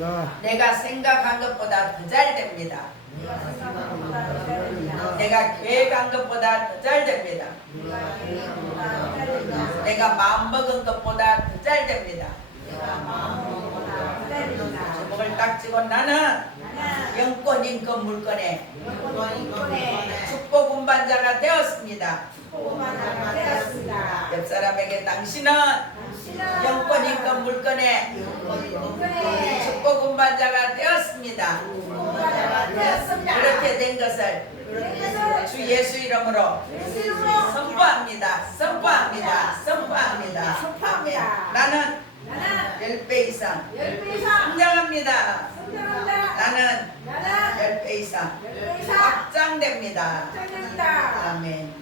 됩니다. 내가 생각한 것보다 더 잘 됩니다. 내가 계획한 것보다 더 잘 됩니다. 내가 마음먹은 것보다 더 잘 됩니다. 제목을 딱 찍고 나는 영권, 인권, 물권의 축복 운반자가 되었습니다. 옆 사람에게 당신은 영권, 인권, 물권의 축복 운반자가 되었습니다. 그렇게 된 것을 주 예수 이름으로 선포합니다. 선포합니다. 선포합니다. 선포합니다. 나는 10배 이상 성장합니다. 나는 10배 이상 확장됩니다. 아멘.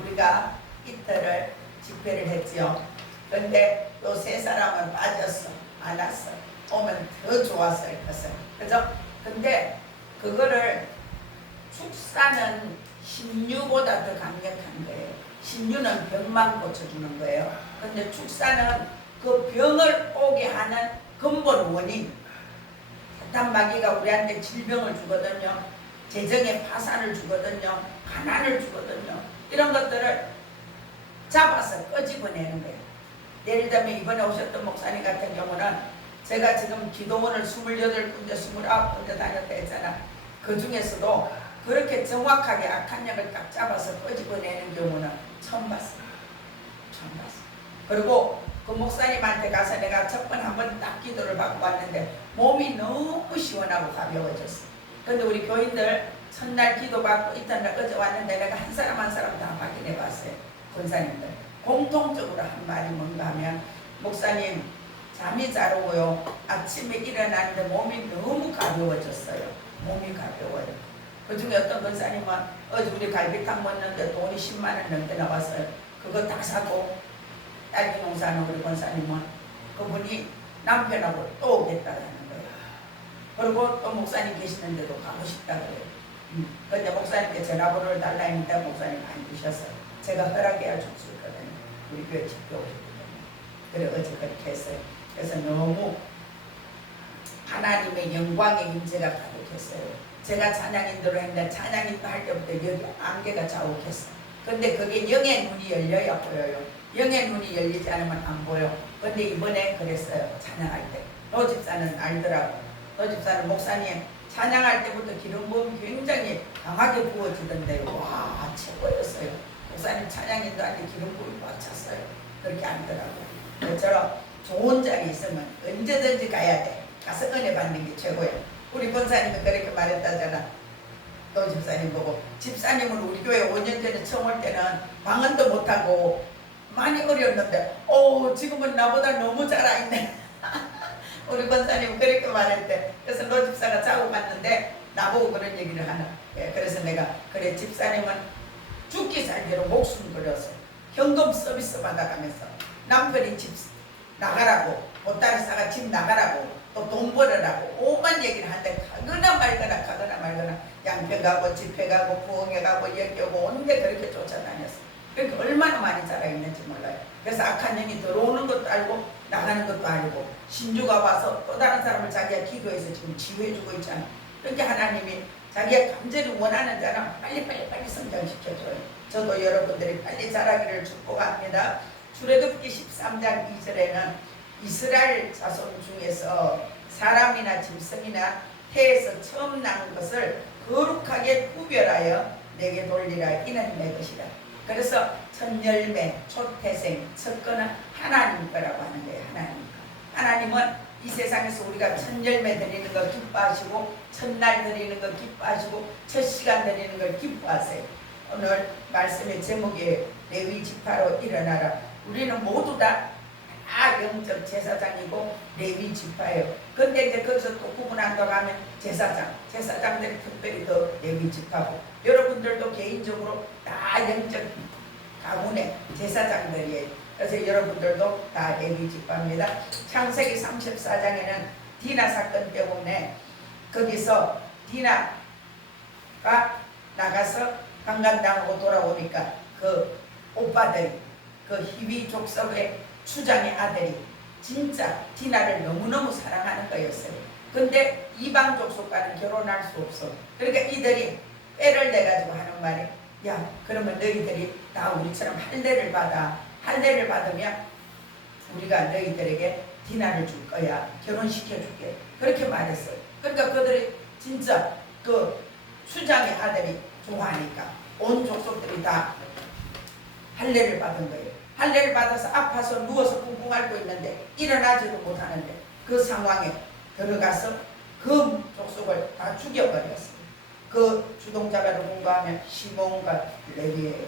우리가 이틀을 집회를 했지요. 근데 또 세 사람은 빠졌어. 안 왔어. 오면 더 좋았을 것을. 그죠? 근데 그거를 축사는 신유보다 더 강력한 거예요. 신유는 병만 고쳐주는 거예요. 근데 축사는 그 병을 오게 하는 근본 원인. 사탄 마귀가 우리한테 질병을 주거든요. 재정의 파산을 주거든요. 가난을 주거든요. 이런 것들을 잡아서 끄집어내는 거예요. 예를 들면 이번에 오셨던 목사님 같은 경우는 제가 지금 기도원을 28군데 29군데 다녔다 했잖아. 그 중에서도 그렇게 정확하게 악한 영을 딱 잡아서 끄집어내는 경우는 처음 봤어요. 처음 봤어요. 그리고 그 목사님한테 가서 내가 첫 번 한 번 딱 기도를 받고 왔는데 몸이 너무 시원하고 가벼워졌어. 근데 우리 교인들 첫날 기도 받고 이튿날 어제 왔는데 내가 한 사람 한 사람 다 확인해 봤어요. 권사님들 공통적으로 한 말이 뭔가 하면 목사님 잠이 잘 오고요. 아침에 일어났는데 몸이 너무 가벼워졌어요. 몸이 가벼워요. 그 중에 어떤 권사님은 어제 우리 갈비탕 먹는데 돈이 10만 원 넘게 나왔어요. 그거 다 사고 딸기 농사하는 우리 권사님은 그분이 남편하고 또 오겠다는 거예요. 그리고 또 목사님 계시는데도 가고 싶다 그래요. 근데 목사님께 전화번호를 달라 했는데 목사님 안 주셨어요. 제가 허락해야 줄 수 있거든요. 우리 교회 집회 오셨거든요. 그래 어제 그렇게 했어요. 그래서 너무 하나님의 영광의 임재가 가득했어요. 제가 찬양인도를 했는데 찬양인도 할 때부터 여기 안개가 자욱했어요. 근데 그게 영의 눈이 열려야 보여요. 영의 눈이 열리지 않으면 안 보여. 근데 이번에 그랬어요. 찬양할 때. 노 집사는 알더라고. 노 집사는 목사님 찬양할 때부터 기름 부음이 굉장히 강하게 부어지던데 와 최고였어요. 목사님 찬양인도 아닌데 기름 부음이 꽉 찼어요. 그렇게 알더라고요. 저처럼 좋은 자리 있으면 언제든지 가야 돼. 가서 은혜 받는 게 최고예요. 우리 권사님이 그렇게 말했다잖아. 노 집사님 보고 집사님은 우리 교회 5년 전에 처음 올 때는 방언도 못하고 많이 어려웠는데 지금은 나보다 너무 잘 알아있네. 우리 권사님은 그렇게 말했대. 그래서 노 집사가 자고 갔는데 나보고 그런 얘기를 하나. 그래서 내가 그래 집사님은 죽기 살기로 목숨 걸어서 현금 서비스 받아가면서 남편이 집 나가라고 보따리 싸가 집 나가라고 또 돈 벌으라고 오만 얘기를 하는데 가거나 말거나 양평 가고 집회 가고 부흥회 가고 여기 오고 오는데 그렇게 쫓아다녔어. 그러니까 얼마나 많이 자라있는지 몰라요. 그래서 악한 영이 들어오는 것도 알고 나가는 것도 알고 신주가 와서 또 다른 사람을 자기가 기도해서 지금 치유해주고 있잖아. 그러니까 하나님이 자기가 간절히 원하는 자는 빨리 성장시켜줘요. 저도 여러분들이 빨리 자라기를 축복합니다. 출애굽기 13장 2절에는 이스라엘 자손 중에서 사람이나 짐승이나 태에서 처음 난 것을 거룩하게 구별하여 내게 돌리라. 이는 내 것이라. 그래서 첫 열매, 초태생, 첫 거는 하나님 거라고 하는 거예요. 하나님 거. 하나님은 이 세상에서 우리가 첫 열매 드리는 거 기뻐하시고 첫날 드리는 거 기뻐하시고 첫 시간 드리는 걸 기뻐하세요. 오늘 말씀의 제목이 레위 지파로 일어나라. 우리는 모두 다 영적 제사장이고 레위 지파예요. 근데 이제 거기서 또 구분한다고 하면 제사장들이 특별히 더 레위 지파고 여러분들도 개인적으로 다 영적 가문의 제사장들이에요. 그래서 여러분들도 다 레위 지파입니다. 창세기 34장에는 디나 사건 때문에 거기서 디나가 나가서 강간당하고 돌아오니까 그 오빠들이 그 히위 족속의 추장의 아들이 진짜 디나를 너무너무 사랑하는 거였어요. 근데 이방 족속과는 결혼할 수 없어. 그러니까 이들이 빼를 내가지고 하는 말이, 야 그러면 너희들이 다 우리처럼 할례를 받아. 할례를 받으면 우리가 너희들에게 디나를 줄 거야. 결혼시켜줄게. 그렇게 말했어요. 그러니까 그들이 진짜 그 수장의 아들이 좋아하니까 온 족속들이 다 할례를 받은 거예요. 할례를 받아서 아파서 누워서 꿍꿍 앓고 있는데 일어나지도 못하는데 그 상황에 들어가서 그 족속을 다 죽여버렸어요. 그 주동자가를 공부하면 시몬과 레위예요.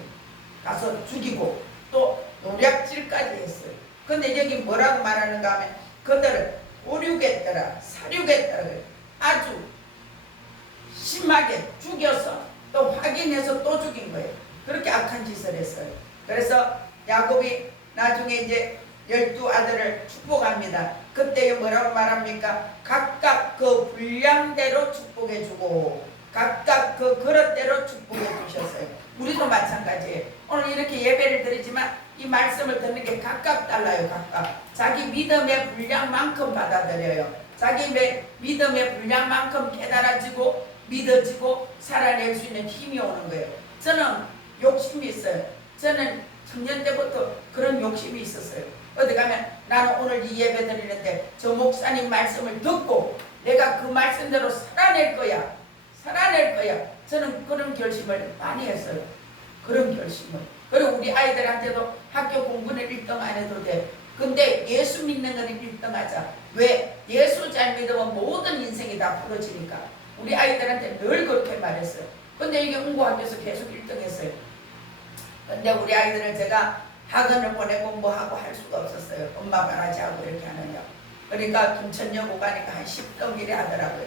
가서 죽이고 또 노략질까지 했어요. 근데 여기 뭐라고 말하는가 하면 그들을 오륙했더라 사륙했더라 아주 심하게 죽여서 또 확인해서 또 죽인 거예요. 그렇게 악한 짓을 했어요. 그래서 야곱이 나중에 이제 12아들을 축복합니다. 그때 뭐라고 말합니까? 각각 그 분량대로 축복해주고 각각 그 그릇대로 축복해 주셨어요. 우리도 마찬가지예요. 오늘 이렇게 예배를 드리지만 이 말씀을 듣는 게 각각 달라요. 각각 자기 믿음의 분량만큼 받아들여요. 자기 믿음의 분량만큼 깨달아지고 믿어지고 살아낼 수 있는 힘이 오는 거예요. 저는 욕심이 있어요. 저는 청년 때부터 그런 욕심이 있었어요. 어디 가면 나는 오늘 이 예배 드리는데 저 목사님 말씀을 듣고 내가 그 말씀대로 살아낼 거야. 살아낼 거야. 저는 그런 결심을 많이 했어요. 그런 결심을. 그리고 우리 아이들한테도 학교 공부는 1등 안 해도 돼. 근데 예수 믿는 건 1등 하자. 왜? 예수 잘 믿으면 모든 인생이 다 풀어지니까. 우리 아이들한테 늘 그렇게 말했어요. 근데 이게 응고학교에서 계속 1등 했어요. 근데 우리 아이들을 제가 학원을 보내고 뭐 하고 할 수가 없었어요. 엄마 말하지 하고 이렇게 하느냐. 그러니까 김천여고 가니까 한 10등 이래 하더라고요.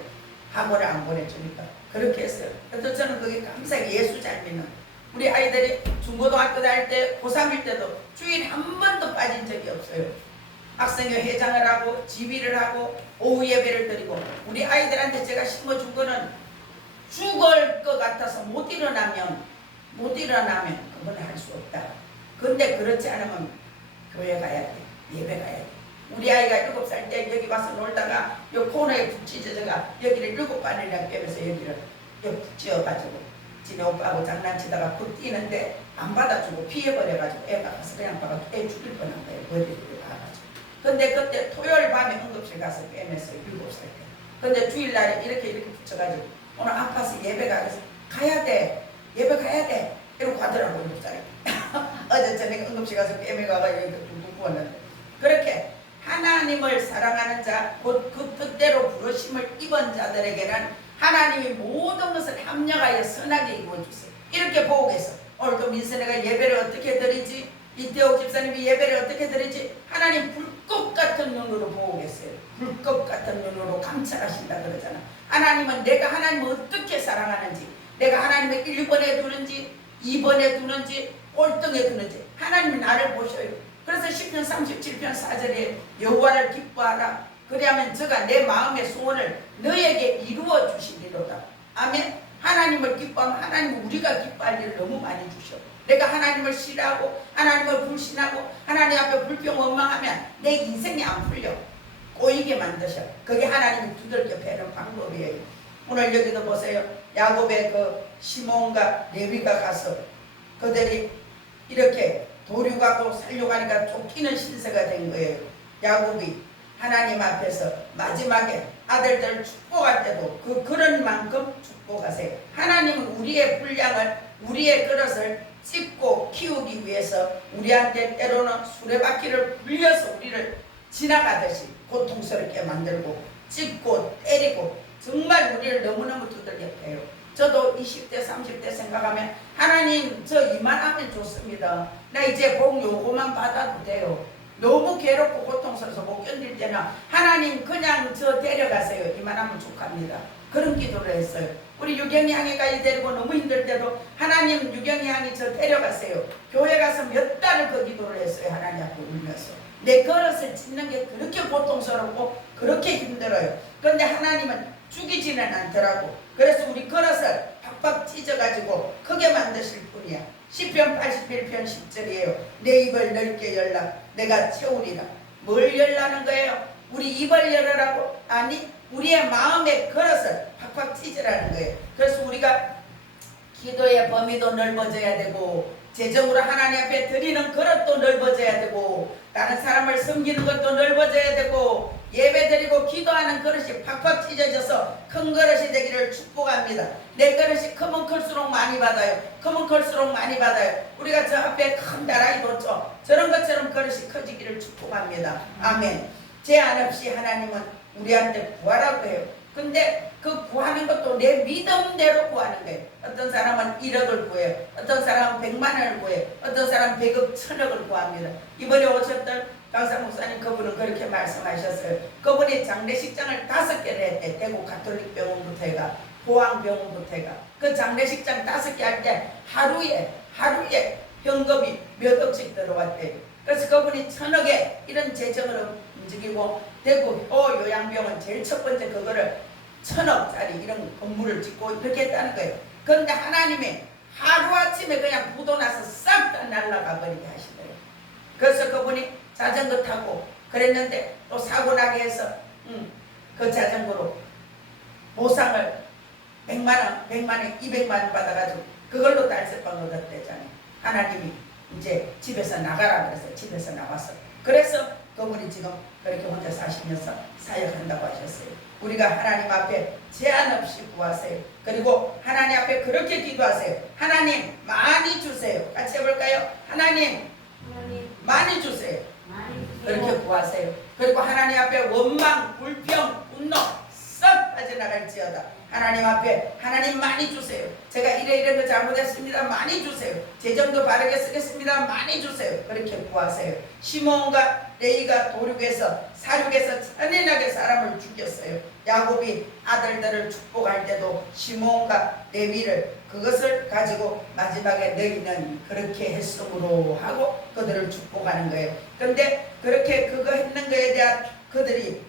학원을 안 보내주니까. 그렇게 했어요. 그래서 저는 그게 감사히 예수 잘 믿는. 우리 아이들이 중고등학교 다닐 때 고3일 때도 주일 한 번도 빠진 적이 없어요. 학생회 회장을 하고 지휘를 하고 오후 예배를 드리고 우리 아이들한테 제가 심어준 거는 죽을 것 같아서 못 일어나면 그건 할 수 없다. 근데 그렇지 않으면 교회 가야 돼. 예배 가야 돼. 우리 아이가 7살 때 여기 와서 놀다가 요 코너에 푹 찢어져가 여기를 7바늘이나 빼면서 여기를 푹 찧어가지고 지네 오빠하고 장난치다가 푹 뛰는데 안 받아주고 피해버려가지고 애가 가서 그냥 봐가 애 죽일 뻔한 거예요. 머리를 박아가지고. 근데 그때 토요일 밤에 응급실 가서 빼면서 7살 때. 근데 주일날에 이렇게 붙여가지고 오늘 아파서 예배 가야 돼. 예배 가야 돼. 이러고 가더라고요. 6살에. 어제 저녁에 응급실 가서 깨매가가 여기 둥둥 부었는데 그렇게 하나님을 사랑하는 자, 곧 그 뜻대로 부르심을 입은 자들에게는 하나님이 모든 것을 합력하여 선하게 이루어주세요. 이렇게 보고 계서 오늘도 민선이가 예배를 어떻게 드리지? 이태옥 집사님이 예배를 어떻게 드리지? 하나님 불꽃 같은 눈으로 보고 계세요. 불꽃 같은 눈으로 감찰하신다 그러잖아. 하나님은 내가 하나님을 어떻게 사랑하는지, 내가 하나님을 1번에 두는지 2번에 두는지 꼴등에 두는지 하나님이 나를 보셔요. 그래서 10편 37편 4절에 여호와를 기뻐하라. 그리하면 저가 내 마음의 소원을 너에게 이루어 주시리로다. 아멘. 하나님을 기뻐하면 하나님은 우리가 기뻐할 일을 너무 많이 주셔. 내가 하나님을 싫어하고 하나님을 불신하고 하나님 앞에 불평원망하면 내 인생이 안 풀려. 꼬이게 만드셔. 그게 하나님이 두들겨 패는 방법이에요. 오늘 여기도 보세요. 야곱의 그 시몬과 레위가 가서 그들이 이렇게 도륙하고 살려가니까 쫓기는 신세가 된 거예요. 야곱이 하나님 앞에서 마지막에 아들들을 축복할 때도 그런 만큼 축복하세요. 하나님은 우리의 분량을, 우리의 그릇을 찢고 키우기 위해서 우리한테 때로는 수레바퀴를 굴려서 우리를 지나가듯이 고통스럽게 만들고 찢고 때리고 정말 우리를 너무너무 두들겨 패요. 저도 20대 30대 생각하면 하나님 저 이만하면 좋습니다. 나 이제 복 요거만 받아도 돼요. 너무 괴롭고 고통스러워서 못 견딜 때는 하나님 그냥 저 데려가세요. 이만하면 족합니다. 그런 기도를 했어요. 우리 유경이 향이까지 데리고 너무 힘들 때도 하나님 유경이 향이 저 데려가세요. 교회 가서 몇 달을 그 기도를 했어요. 하나님 앞에 울면서. 내 그릇을 찢는 게 그렇게 고통스럽고 그렇게 힘들어요. 그런데 하나님은 죽이지는 않더라고. 그래서 우리 그릇을 팍팍 찢어가지고 크게 만드실 뿐이야. 시편 81편 10절이에요. 내 입을 넓게 열라. 내가 채우리라. 뭘 열라는 거예요? 우리 입을 열으라고? 아니 우리의 마음의 그릇을 팍팍 찢으라는 거예요. 그래서 우리가 기도의 범위도 넓어져야 되고 재정으로 하나님 앞에 드리는 그릇도 넓어져야 되고 다른 사람을 섬기는 것도 넓어져야 되고 예배드리고 기도하는 그릇이 팍팍 찢어져서 큰 그릇이 되기를 축복합니다. 내 그릇이 크면 클수록 많이 받아요. 크면 클수록 많이 받아요. 우리가 저 앞에 큰 다라이 뒀죠. 저런 것처럼 그릇이 커지기를 축복합니다. 아멘. 제한 없이 하나님은 우리한테 구하라고 해요. 근데 그 구하는 것도 내 믿음대로 구하는 거예요. 어떤 사람은 1억을 구해요. 어떤 사람은 100만 원을 구해요. 어떤 사람은 100억, 1000억을 구합니다. 이번에 오셨던 강사 목사님 그분은 그렇게 말씀하셨어요. 그분이 장례식장을 5개를 했대. 대구 가톨릭 병원부터 해가 포항병원부터 해가 그 장례식장 5개 할 때 하루에 현금이 몇 억씩 들어왔대요. 그래서 그분이 1000억에 이런 재정을 움직이고 대구 요양병원 제일 첫 번째 그거를 1000억짜리 이런 건물을 짓고 이렇게 했다는 거예요. 그런데 하나님이 하루아침에 그냥 부도나서 싹 다 날아가 버리게 하시더래요. 그래서 그분이 자전거 타고 그랬는데 또 사고 나게 해서 그 자전거로 보상을 100만원, 100만원, 200만원 받아가지고 그걸로 딸새빵 얻었대잖아요. 하나님이 이제 집에서 나가라 그래서 집에서 나왔어. 그래서 그분이 지금 그렇게 혼자 사시면서 사역한다고 하셨어요. 우리가 하나님 앞에 제한 없이 구하세요. 그리고 하나님 앞에 그렇게 기도하세요. 하나님 많이 주세요. 같이 해볼까요? 하나님 많이 주세요. 그렇게 구하세요. 그리고 하나님 앞에 원망, 불평, 분노 썩 빠져나갈지어다. 하나님 앞에 하나님 많이 주세요. 제가 이래 거 잘못했습니다. 많이 주세요. 재정도 바르게 쓰겠습니다. 많이 주세요. 그렇게 구하세요. 시몬과 레위가 도륙에서 사륙에서 잔인하게 사람을 죽였어요. 야곱이 아들들을 축복할 때도 시몬과 레위를 그것을 가지고 마지막에 너희는 그렇게 했으므로 하고 그들을 축복하는 거예요. 그런데 그렇게 그거 했는 거에 대한 그들이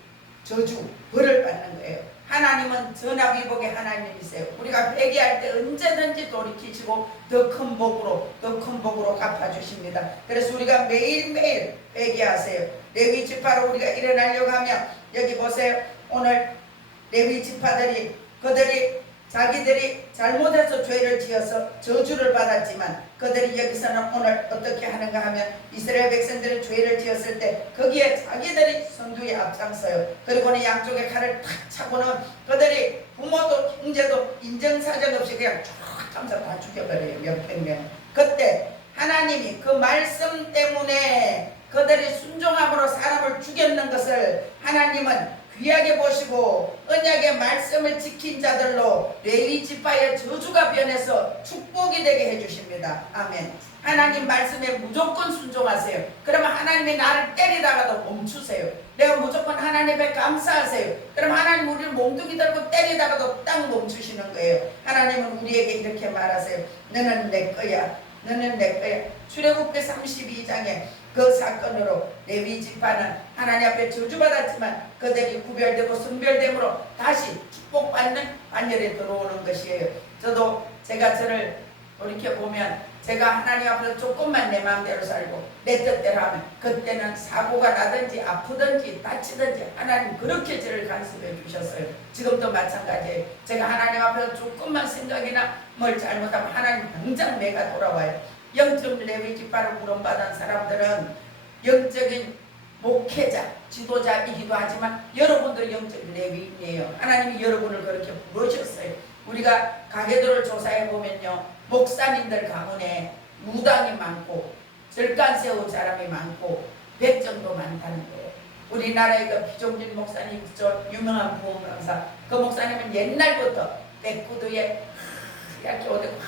저주, 벌을 받는 거예요. 하나님은 전화위복의 하나님이세요. 우리가 회개할 때 언제든지 돌이키시고 더 큰 복으로 갚아주십니다. 그래서 우리가 매일매일 회개하세요. 레위 지파로 우리가 일어나려고 하면 여기 보세요. 오늘 레위 지파들이 그들이 자기들이 잘못해서 죄를 지어서 저주를 받았지만 그들이 여기서는 오늘 어떻게 하는가 하면 이스라엘 백성들이 죄를 지었을 때 거기에 자기들이 선두에 앞장서요. 그리고는 양쪽에 칼을 탁 차고는 그들이 부모도 형제도 인정사정 없이 그냥 쫙 하면서 다 죽여버려요. 몇백 명. 그때 하나님이 그 말씀 때문에 그들이 순종함으로 사람을 죽였는 것을 하나님은 귀하게 보시고 언약의 말씀을 지킨 자들로 레위 지파의 저주가 변해서 축복이 되게 해주십니다. 아멘. 하나님 말씀에 무조건 순종하세요. 그러면 하나님이 나를 때리다가도 멈추세요. 내가 무조건 하나님에 감사하세요. 그럼 하나님 우리를 몽둥이 들고 때리다가도 딱 멈추시는 거예요. 하나님은 우리에게 이렇게 말하세요. 너는 내 거야. 너는 내 거야. 출애굽기 32장에 그 사건으로 레위 지파는 하나님 앞에 저주받았지만 그들이 구별되고 선별됨으로 다시 축복받는 반열에 들어오는 것이에요. 저도 제가 저를 돌이켜보면 제가 하나님 앞에서 조금만 내 마음대로 살고 내 뜻대로 하면 그때는 사고가 나든지 아프든지 다치든지 하나님 그렇게 저를 간섭해 주셨어요. 지금도 마찬가지예요. 제가 하나님 앞에서 조금만 생각이나 뭘 잘못하면 하나님 당장 내가 돌아와요. 영적 레위 지파를 구원받은 사람들은 영적인 목회자, 지도자이기도 하지만 여러분도 영적 레위인이에요. 하나님이 여러분을 그렇게 부르셨어요. 우리가 가계도를 조사해 보면요, 목사님들 가문에 무당이 많고 절간세우 사람이 많고 백정도 많다는 거예요. 우리나라의 그 비종진 목사님, 저 유명한 부흥 강사, 그 목사님은 옛날부터 백구두에 이렇게 오대고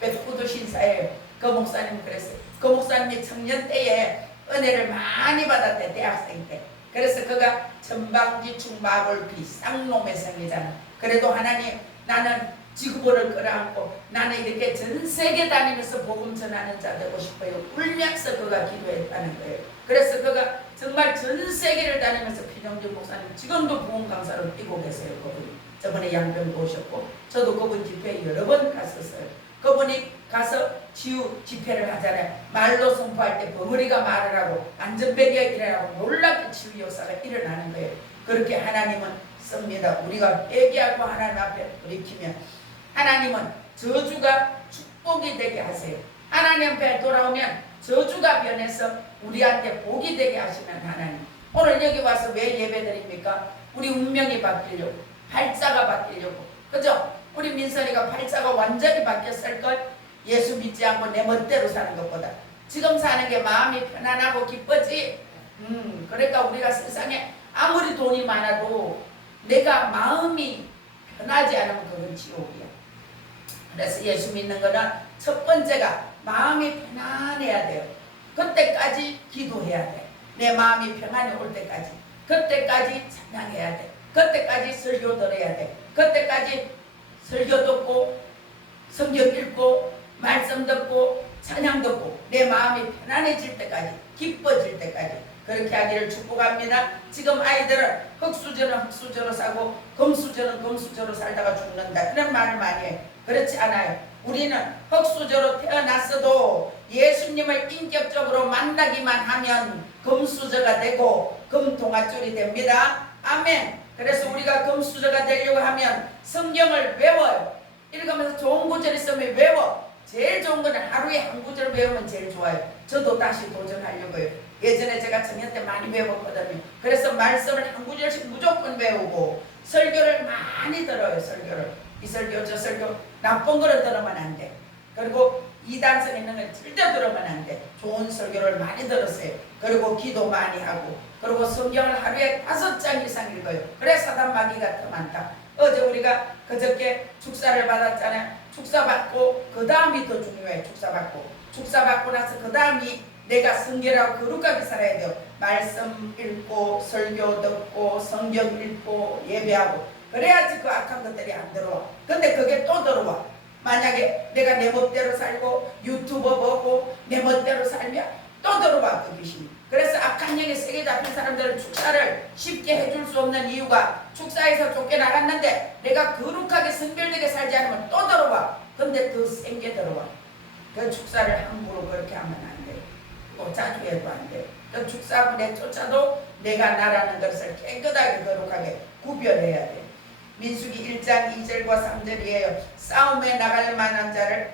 백구두 신사예요. 그 목사님은 그랬어요. 그 목사님이 청년 때에 은혜를 많이 받았대. 대학생 때. 그래서 그가 전방지축 마골비 쌍놈의 성이잖아. 그래도 하나님 나는 지구본을 끌어안고 나는 이렇게 전 세계 다니면서 복음 전하는 자 되고 싶어요. 울면서 그가 기도했다는 거예요. 그래서 그가 정말 전 세계를 다니면서 비정준 목사님 지금도 부흥 강사로 뛰고 계세요. 그분이 저번에 양변도 오셨고 저도 그분 집회에 여러 번 갔었어요. 그분이 가서 치유 집회를 하잖아요. 말로 선포할 때 버무리가 말을 하고 안전벨기가 일어나고 놀랍게 치유 역사가 일어나는 거예요. 그렇게 하나님은 씁니다. 우리가 회개하고 하나님 앞에 돌이키면 하나님은 저주가 축복이 되게 하세요. 하나님 앞에 돌아오면 저주가 변해서 우리한테 복이 되게 하시는 하나님. 오늘 여기 와서 왜 예배드립니까? 우리 운명이 바뀌려고, 팔자가 바뀌려고. 그죠? 우리 민선이가 팔자가 완전히 바뀌었을걸? 예수 믿지 않고 내 멋대로 사는 것보다 지금 사는 게 마음이 편안하고 기쁘지. 그러니까 우리가 세상에 아무리 돈이 많아도 내가 마음이 편하지 않으면 그건 지옥이야. 그래서 예수 믿는 거는 첫 번째가 마음이 편안해야 돼요. 그때까지 기도해야 돼. 내 마음이 평안히 올 때까지. 그때까지 찬양해야 돼. 그때까지 설교 들어야 돼. 그때까지 설교 듣고 성경 읽고 말씀 듣고 찬양 듣고 내 마음이 편안해질 때까지, 기뻐질 때까지 그렇게 하기를 축복합니다. 지금 아이들은 흙수저는 흙수저로 사고 금수저는 금수저로 살다가 죽는다, 이런 말을 많이 해요. 그렇지 않아요. 우리는 흙수저로 태어났어도 예수님을 인격적으로 만나기만 하면 금수저가 되고 금동아줄이 됩니다. 아멘. 그래서 우리가 금수저가 되려고 하면 성경을 외워요. 읽으면서 좋은 구절 있으면 외워. 제일 좋은 거는 하루에 한 구절 외우면 제일 좋아요. 저도 다시 도전하려고요. 예전에 제가 청년 때 많이 외웠거든요. 그래서 말씀을 한 구절씩 무조건 외우고 설교를 많이 들어요. 설교를 이 설교 저 설교 나쁜 거를 들으면 안 돼. 그리고 이단성 있는 걸 절대 들으면 안 돼. 좋은 설교를 많이 들었어요. 그리고 기도 많이 하고 그리고 성경을 하루에 5장 이상 읽어요. 그래 사단 마귀가 더 많다. 어제 우리가 그저께 축사를 받았잖아요. 축사 받고 그 다음이 더 중요해. 축사 받고 나서 그 다음이 내가 성결하고 거룩하게 살아야 돼요. 말씀 읽고 설교 듣고 성경 읽고 예배하고 그래야지 그 악한 것들이 안 들어와. 근데 그게 또 들어와. 만약에 내가 내 멋대로 살고 유튜버 보고 내 멋대로 살면 또 들어와 그 귀신이. 그래서 악한 영에 세게 잡힌 사람들은 축사를 쉽게 해줄 수 없는 이유가 축사에서 쫓겨나갔는데 내가 거룩하게 성별되게 살지 않으면 또 들어와. 근데 더 센 게 들어와. 그 축사를 함부로 그렇게 하면 안 돼. 또 자주 해도 안 돼. 그 축사하고 내쫓아도 내가 나라는 것을 깨끗하게 거룩하게 구별해야 돼. 민수기 1장 2절과 3절이에요. 싸움에 나갈 만한 자를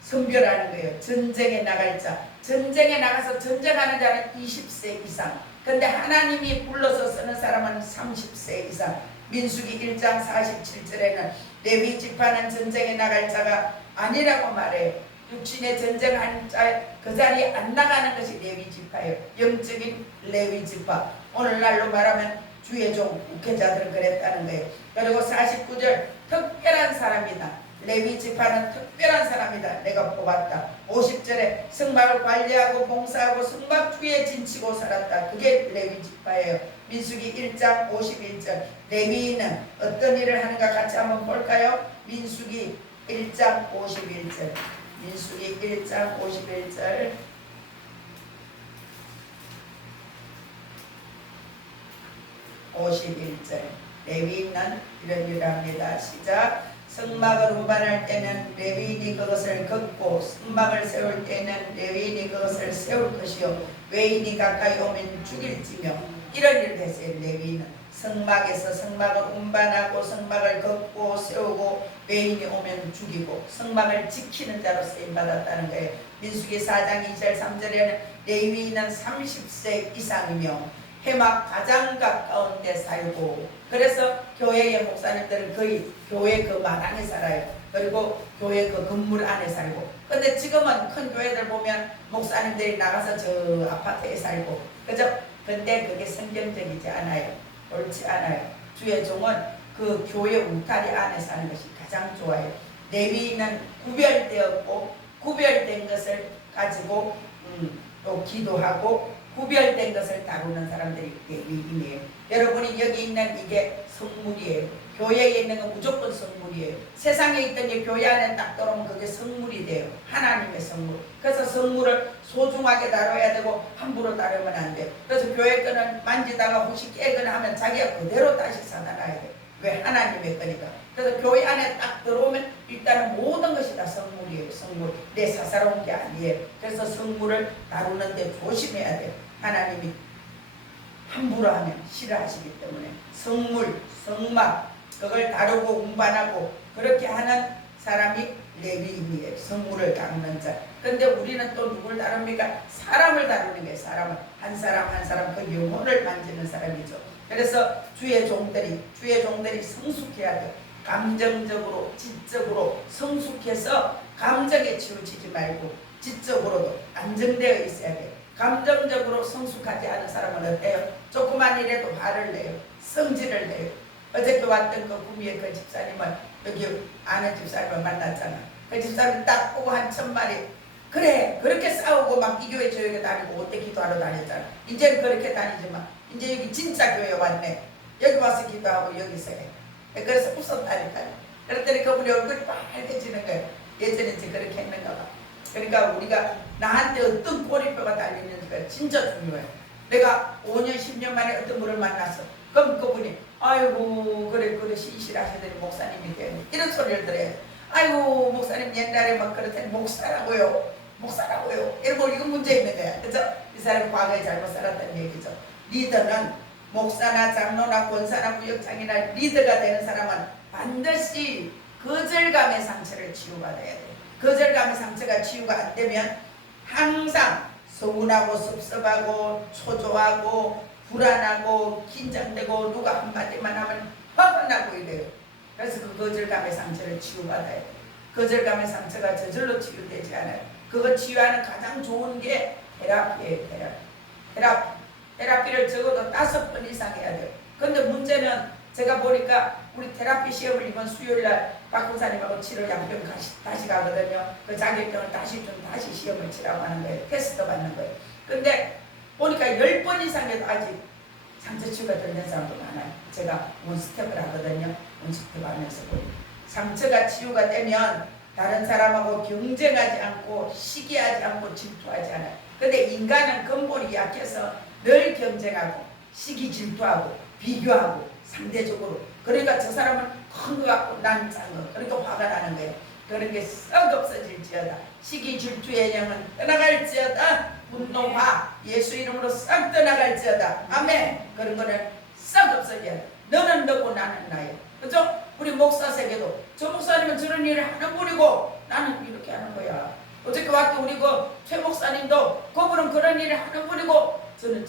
선별하는 거예요. 전쟁에 나갈 자. 전쟁에 나가서 전쟁하는 자는 20세 이상. 근데 하나님이 불러서 쓰는 사람은 30세 이상. 민수기 1장 47절에는 레위 지파는 전쟁에 나갈 자가 아니라고 말해요. 육신의 전쟁한 자 그 자리에 안 나가는 것이 레위 지파예요. 영적인 레위 지파. 오늘날로 말하면 주의 종 목회자들은 그랬다는 거예요. 그리고 49절 특별한 사람이다. 레위 지파는 특별한 사람이다. 내가 뽑았다. 50절에 성막을 관리하고 봉사하고 성막 주에 진치고 살았다. 그게 레위 지파예요. 민수기 1장 51절 레위인은 어떤 일을 하는가 같이 한번 볼까요? 민수기 1장 51절 민수기 1장 51절 51절 레위인은 이런 일을 합니다. 시작. 성막을 운반할 때는 레위인이 그것을 걷고 성막을 세울 때는 레위인이 그것을 세울 것이요 외인이 가까이 오면 죽일지며. 이런 일을 했어요. 레위인은 성막에서 성막을 운반하고 성막을 걷고 세우고 외인이 오면 죽이고 성막을 지키는 자로 쓰임받았다는 거예요. 민수기 4장 2절 3절에는 레위인은 30세 이상이며 해막 가장 가까운 데 살고, 그래서 교회의 목사님들은 거의 교회 그 마당에 살아요. 그리고 교회 그 건물 안에 살고. 근데 지금은 큰 교회들 보면 목사님들이 나가서 저 아파트에 살고, 그죠? 근데 그게 성경적이지 않아요. 옳지 않아요. 주의 종은 그 교회 울타리 안에 사는 것이 가장 좋아요. 레위인은 구별되었고 구별된 것을 가지고 또 기도하고 구별된 것을 다루는 사람들이 레위인이에요. 여러분이 여기 있는 이게 성물이에요. 교회에 있는 건 무조건 성물이에요. 세상에 있던 게 교회 안에 딱 들어오면 그게 성물이 돼요. 하나님의 성물. 그래서 성물을 소중하게 다뤄야 되고 함부로 다루면 안 돼요. 그래서 교회 거는 만지다가 혹시 깨거나 하면 자기가 그대로 다시 사놔야 돼요. 왜? 하나님의 거니까. 그래서 교회 안에 딱 들어오면 일단은 모든 것이 다 성물이에요. 성물. 내 사사로운 게 아니에요. 그래서 성물을 다루는데 조심해야 돼요. 함부로 하면 싫어하시기 때문에 성물, 성막 그걸 다루고 운반하고 그렇게 하는 사람이 레위인이에요. 성물을 다루는 자. 근데 우리는 또 누굴 다룹니까? 사람을 다루는 게 사람을 한 사람 한 사람 그 영혼을 만지는 사람이죠. 그래서 주의 종들이 성숙해야 돼요. 감정적으로 지적으로 성숙해서 감정에 치우치지 말고 지적으로도 안정되어 있어야 돼요. 감정적으로 성숙하지 않은 사람은 어때요? 조그만 일에도 화를 내요. 성질을 내요. 어저께 왔던 그 구미의 그 집사님을 여기 아는 집사님을 만났잖아. 그 집사님 딱 보고 한 천마리 그래 그렇게 싸우고 막 이 교회 저 교회 다니고 옷대 기도하러 다녔잖아. 이제는 그렇게 다니지만 이제 여기 진짜 교회 왔네. 여기 와서 기도하고 여기서 해. 그래서 웃었다니까요. 그랬더니 그분이 얼굴이 빨개지는 거예요. 예전에 이제 그렇게 했는가 봐. 그러니까 우리가 나한테 어떤 꼬리뼈가 달리는지가 진짜 중요해요. 내가 5년 10년 만에 어떤 분을 만났어. 그럼 그분이 아이고 그래 신실하시더니 목사님이 되네 이런 소리를 들어요. 아이고 목사님 옛날에 막 그랬더니 목사라고요 이러고 이거 문제 있는 거야. 그죠? 이 사람이 과거에 잘못 살았다는 얘기죠. 리더는 목사나 장로나 권사나 구역장이나 리더가 되는 사람은 반드시 거절감의 상처를 치유받아야 돼요. 거절감의 상처가 치유가 안 되면 항상 서운하고 섭섭하고 초조하고 불안하고 긴장되고 누가 한마디만 하면 화가 나고 이래요. 그래서 그 거절감의 상처를 치유받아야 돼요. 거절감의 상처가 저절로 치유되지 않아요. 그거 치유하는 가장 좋은 게 테라피예요. 테라피를 적어도 5번 이상 해야 돼요. 근데 문제는 제가 보니까 우리 테라피 시험을 이번 수요일날 박 권사님하고 치러 양평 다시 가거든요. 그 자격증을 다시 시험을 치라고 하는 거예요. 테스트 받는 거예요. 근데 보니까 10번 이상 해도 아직 상처 치유가 덜 된 사람도 많아요. 제가 원스텝을 하거든요. 원스텝 하면서 보니까 상처가 치유가 되면 다른 사람하고 경쟁하지 않고 시기하지 않고 질투하지 않아요. 근데 인간은 근본이 약해서 늘 경쟁하고 시기 질투하고 비교하고 상대적으로 그러니까 저 사람은 큰 거 같고 난 작은 거 그러니까 화가 나는 거예요. 그런 게 썩 없어질지어다. 시기 질투의 영은 떠나갈지어다. 분노화 예수 이름으로 싹 떠나갈지어다. 아멘. 그런 거는 싹 없어져야 돼. 너는 너고 나는 나예요. 그죠? 우리 목사 세계도 저 목사님은 저런 일을 하는 분이고 나는 이렇게 하는 거야. 어저께 왔던 우리 그 최 목사님도 그분은 그런 일을 하는 분이고 저는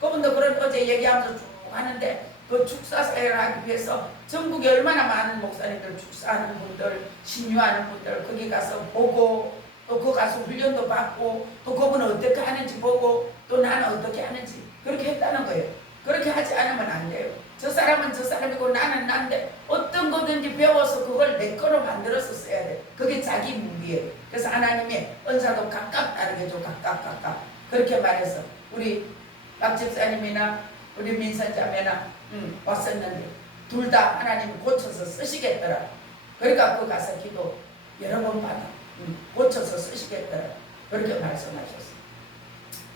그분도 그런 어제 얘기하면서 쭉 하는데 그 축사사회를 하기 위해서 전국에 얼마나 많은 목사님들 축사하는 분들 신유하는 분들 거기 가서 보고 또 그 가서 훈련도 받고 또 그분은 어떻게 하는지 보고 또 나는 어떻게 하는지 그렇게 했다는 거예요. 그렇게 하지 않으면 안 돼요. 저 사람은 저 사람이고 나는 난데 어떤 거든지 배워서 그걸 내 거로 만들어서 써야 돼. 그게 자기 무기예요. 그래서 하나님의 은사도 각각 다르게 줘. 각각 그렇게 말해서 우리 박 집사님이나 우리 민선자매나 왔었는데 둘 다 하나님이 고쳐서 쓰시겠더라. 그러니까 그 가서 기도 여러 번 받아 고쳐서 쓰시겠더라. 그렇게 말씀하셨어요.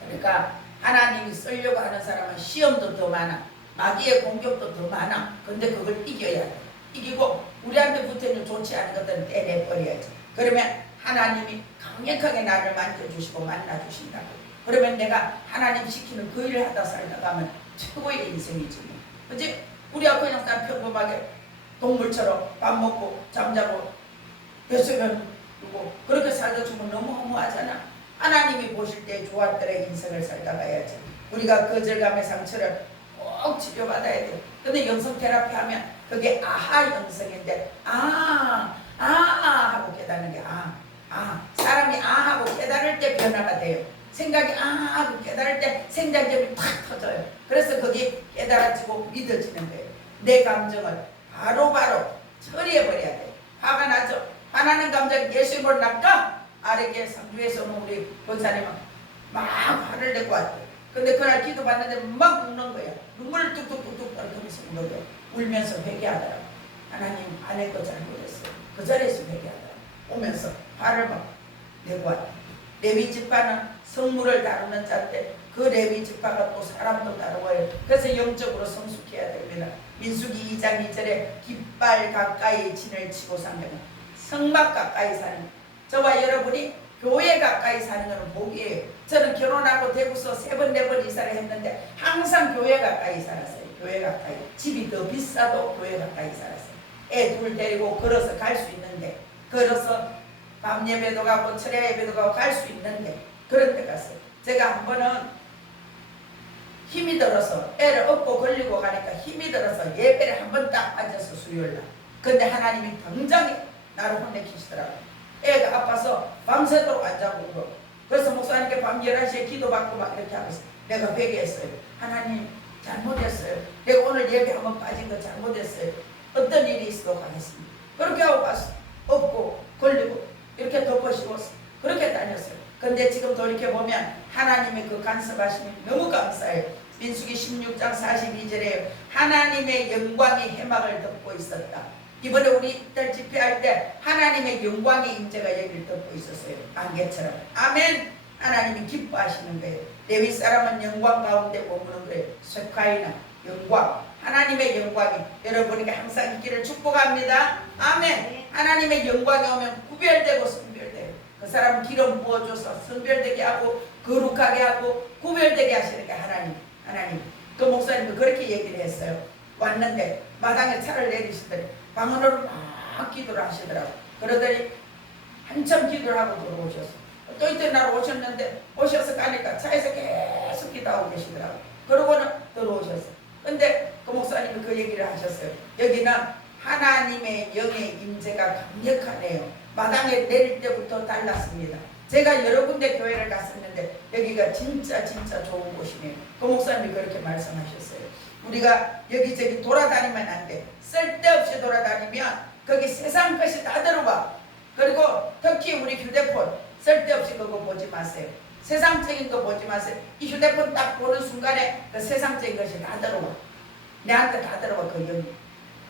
그러니까 하나님이 쓰려고 하는 사람은 시험도 더 많아. 마귀의 공격도 더 많아. 근데 그걸 이겨야 돼. 이기고 우리한테 붙어있는 좋지 않은 것들은 떼내버려야지. 그러면 하나님이 강력하게 나를 만져주시고 만나주신다고. 그러면 내가 하나님 시키는 그 일을 하다 살다 가면 최고의 인생이지 뭐. 그치? 우리가 그냥 다 평범하게 동물처럼 밥 먹고 잠자고 뱃속에 누고 그렇게 살다 죽으면 너무 허무하잖아. 하나님이 보실 때 조합들의 인생을 살다 가야지. 우리가 거절감의 상처를 꼭 치료받아야 돼. 근데 영성 테라피 하면 그게 아하 영성인데 하고 깨닫는 게 사람이 하고 깨달을 때 변화가 돼요. 생각이 하고 깨달을 때 생장점이 탁 터져요. 그래서 그게 깨달아지고 믿어지는 거예요. 내 감정을 바로바로 처리해버려야 돼. 화가 나죠? 화나는 감정이 예수님을 낚아 아래게 상주에서는 우리 권사님은 막 화를 내고 왔대요. 근데 그날 기도 받는데 막 우는 거야. 눈물을 뚝뚝뚝뚝 떨어뜨리면서 우는 거야. 울면서 회개하더라고. 하나님 안 할 거 잘못했어요. 그 자리에서 회개하더라고. 오면서 화를 막 내고 왔대. 레위 지파는 성물을 다루는 자인데 그 레위 지파가 또 사람도 다루어요. 그래서 영적으로 성숙해야 됩니다. 민수기 2장 2절에 깃발 가까이 진을 치고 상대는 성막 가까이 사는 저와 여러분이 교회 가까이 사는 것은 복이에요. 저는 결혼하고 대구서 3번 4번 이사를 했는데 항상 교회 가까이 살았어요. 교회 가까이. 집이 더 비싸도 교회 가까이 살았어요. 애 둘 데리고 걸어서 갈 수 있는데, 걸어서 밤 예배도 가고 철야 예배도 가고 갈 수 있는데 그런 데 갔어요. 제가 한 번은 힘이 들어서 애를 업고 걸리고 가니까 힘이 들어서 예배를 한 번 딱 앉아서 수요일날. 근데 하나님이 당장에 나를 혼내키시더라고요. 애가 아파서 밤새도록 안 자고 울어. 그래서 목사님께 밤 11시에 기도받고 막 이렇게 하고 있어요. 내가 회개했어요. 하나님 잘못했어요. 내가 오늘 예배 한번 빠진 거 잘못했어요. 어떤 일이 있어도 가겠습니다. 그렇게 하고 갔어. 업고 걸리고 이렇게 덮어씌웠어. 그렇게 다녔어요. 근데 지금 돌이켜보면 하나님의 그 간섭하심이 너무 감사해요. 민수기 16장 42절에 하나님의 영광이 해막을 덮고 있었다. 이번에 우리 딸 집회할 때 하나님의 영광의 임재가 여기를 덮고 있었어요. 안개처럼. 아멘. 하나님이 기뻐하시는 거예요. 레위 사람은 영광 가운데 머무는 거예요. 쇠카이나 영광, 하나님의 영광이 여러분에게 항상 있기를 축복합니다. 아멘. 하나님의 영광이 오면 구별되고 성별돼요. 그 사람은 기름 부어줘서 성별되게 하고 거룩하게 하고 구별되게 하시는 게 하나님. 그 목사님도 그렇게 얘기를 했어요. 왔는데 마당에 차를 내리시더니 방언으로 막 기도를 하시더라고. 그러더니 한참 기도를 하고 들어오셨어. 또 이때 날 오셨는데 오셔서 가니까 차에서 계속 기도하고 계시더라고. 그러고는 들어오셨어. 근데 그 목사님이 그 얘기를 하셨어요. 여기는 하나님의 영의 임재가 강력하네요. 마당에 내릴 때부터 달랐습니다. 제가 여러 군데 교회를 갔었는데 여기가 진짜 좋은 곳이네요. 그 목사님이 그렇게 말씀하셨어요. 우리가 여기저기 돌아다니면 안 돼. 쓸데없이 돌아다니면 거기 세상 것이 다 들어와. 그리고 특히 우리 휴대폰 쓸데없이 그거 보지 마세요. 세상적인 거 보지 마세요. 이 휴대폰 딱 보는 순간에 그 세상적인 것이 다 들어와. 내한테 다 들어와. 그 영이.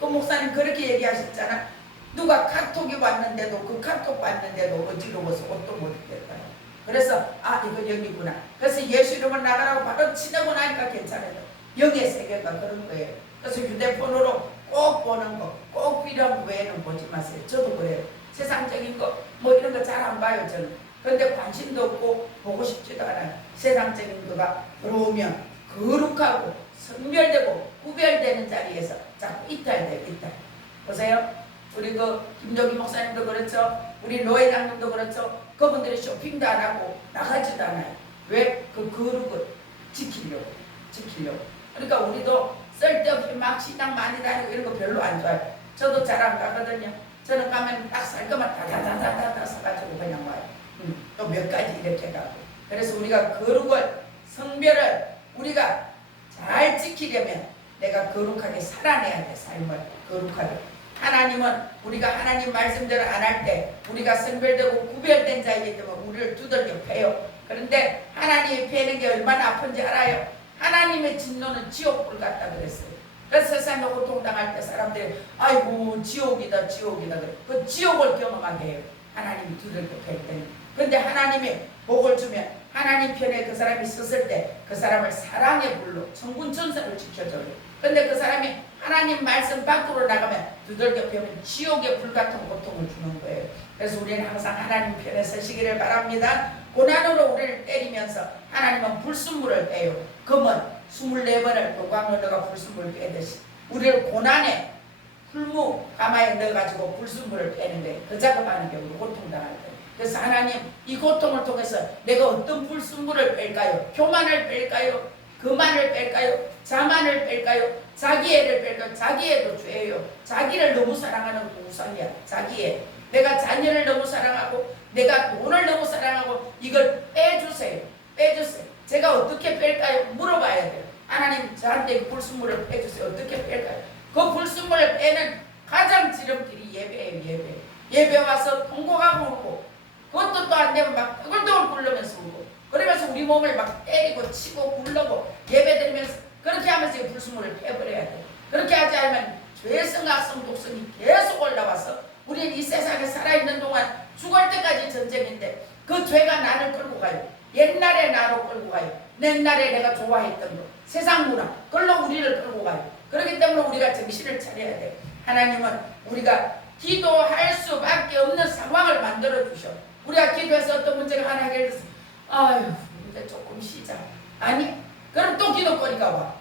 그 목사님 그렇게 얘기하셨잖아. 누가 카톡이 왔는데도 그 카톡 봤는데도 어지러워서 옷도 못 입겠다요. 그래서 이거 영이구나. 그래서 예수 이름을 나가라고 바로 치내고 나니까 괜찮아요. 영의 세계가 그런 거예요. 그래서 휴대폰으로 꼭 보는 거, 꼭 필요한 외에는 보지 마세요. 저도 그래요. 세상적인 거 뭐 이런 거 잘 안 봐요 저는. 그런데 관심도 없고 보고 싶지도 않아요. 세상적인 거가 들어오면 거룩하고 선별되고 구별되는 자리에서 자꾸 이탈돼요. 이탈. 보세요. 우리 그 김종기 목사님도 그렇죠. 우리 노예 장님도 그렇죠. 그분들이 쇼핑도 안 하고 나가지도 않아요. 왜? 그 거룩을 지키려고. 그러니까 우리도 쓸데없이 막 시장 많이 다니고 이런 거 별로 안 좋아해요. 저도 잘 안 가거든요. 저는 가면 딱 살 것만 다다다다다 사가지고 그냥 와요. 또 몇 가지 이렇게 가고. 그래서 우리가 거룩을, 성별을 우리가 잘 지키려면 내가 거룩하게 살아내야 돼. 삶을 거룩하게. 하나님은 우리가 하나님 말씀대로 안 할 때 우리가 성별되고 구별된 자이기 때문에 우리를 두들겨 패요. 그런데 하나님이 패는 게 얼마나 아픈지 알아요? 하나님의 진노는 지옥불 같다 그랬어요. 그래서 세상에 고통당할 때 사람들이 아이고 지옥이다 그래. 그 지옥을 경험하게 해요. 하나님이 두들겨 팰 때는. 근데 하나님이 복을 주면 하나님 편에 그 사람이 섰을 때 그 사람을 사랑의 불로 천군천사를 지켜줘요. 근데 그 사람이 하나님 말씀 밖으로 나가면 두들겨 패면 지옥의 불같은 고통을 주는 거예요. 그래서 우리는 항상 하나님 편에 서시기를 바랍니다. 고난으로 우리를 때리면서 하나님은 불순물을 빼요. 금은 24번을 동광로너가 불순물을 빼듯이 우리를 고난에 풀무 가마에 넣어가지고 불순물을 빼는 거예요. 그 작업하는 게 우리 고통당할 때. 그래서 하나님 이 고통을 통해서 내가 어떤 불순물을 뺄까요? 교만을 뺄까요? 거만을 뺄까요? 자만을 뺄까요? 자기애를 뺄까요? 자기애도 죄예요. 자기를 너무 사랑하는 거 우상이야. 자기애. 내가 자녀를 너무 사랑하고 내가 돈을 너무 사랑하고 이걸 빼주세요. 제가 어떻게 뺄까요? 물어봐야 돼요. 하나님 저한테 불순물을 빼주세요. 어떻게 뺄까요? 그 불순물을 빼는 가장 지름길이 예배예요. 예배 와서 통곡하고 울고 그것도 또 안 되면 막 떠글떠글 굴르면서 울고 그러면서 우리 몸을 막 때리고 치고 굴르고 예배 드리면서 그렇게 하면서 이 불순물을 빼버려야 돼요. 그렇게 하지 않으면 죄성, 악성, 독성이 계속 올라와서 우리는 이 세상에 살아있는 동안 죽을 때까지 전쟁인데 그 죄가 나를 끌고 가요. 옛날에 나로 끌고 가요. 옛날에 내가 좋아했던 거 세상 문화 그걸로 우리를 끌고 가요. 그렇기 때문에 우리가 정신을 차려야 돼요. 하나님은 우리가 기도할 수밖에 없는 상황을 만들어 주셔. 우리가 기도해서 어떤 문제가 하나 해결돼서 아유 이제 조금 쉬자. 아니 그럼 또 기도거리가 와.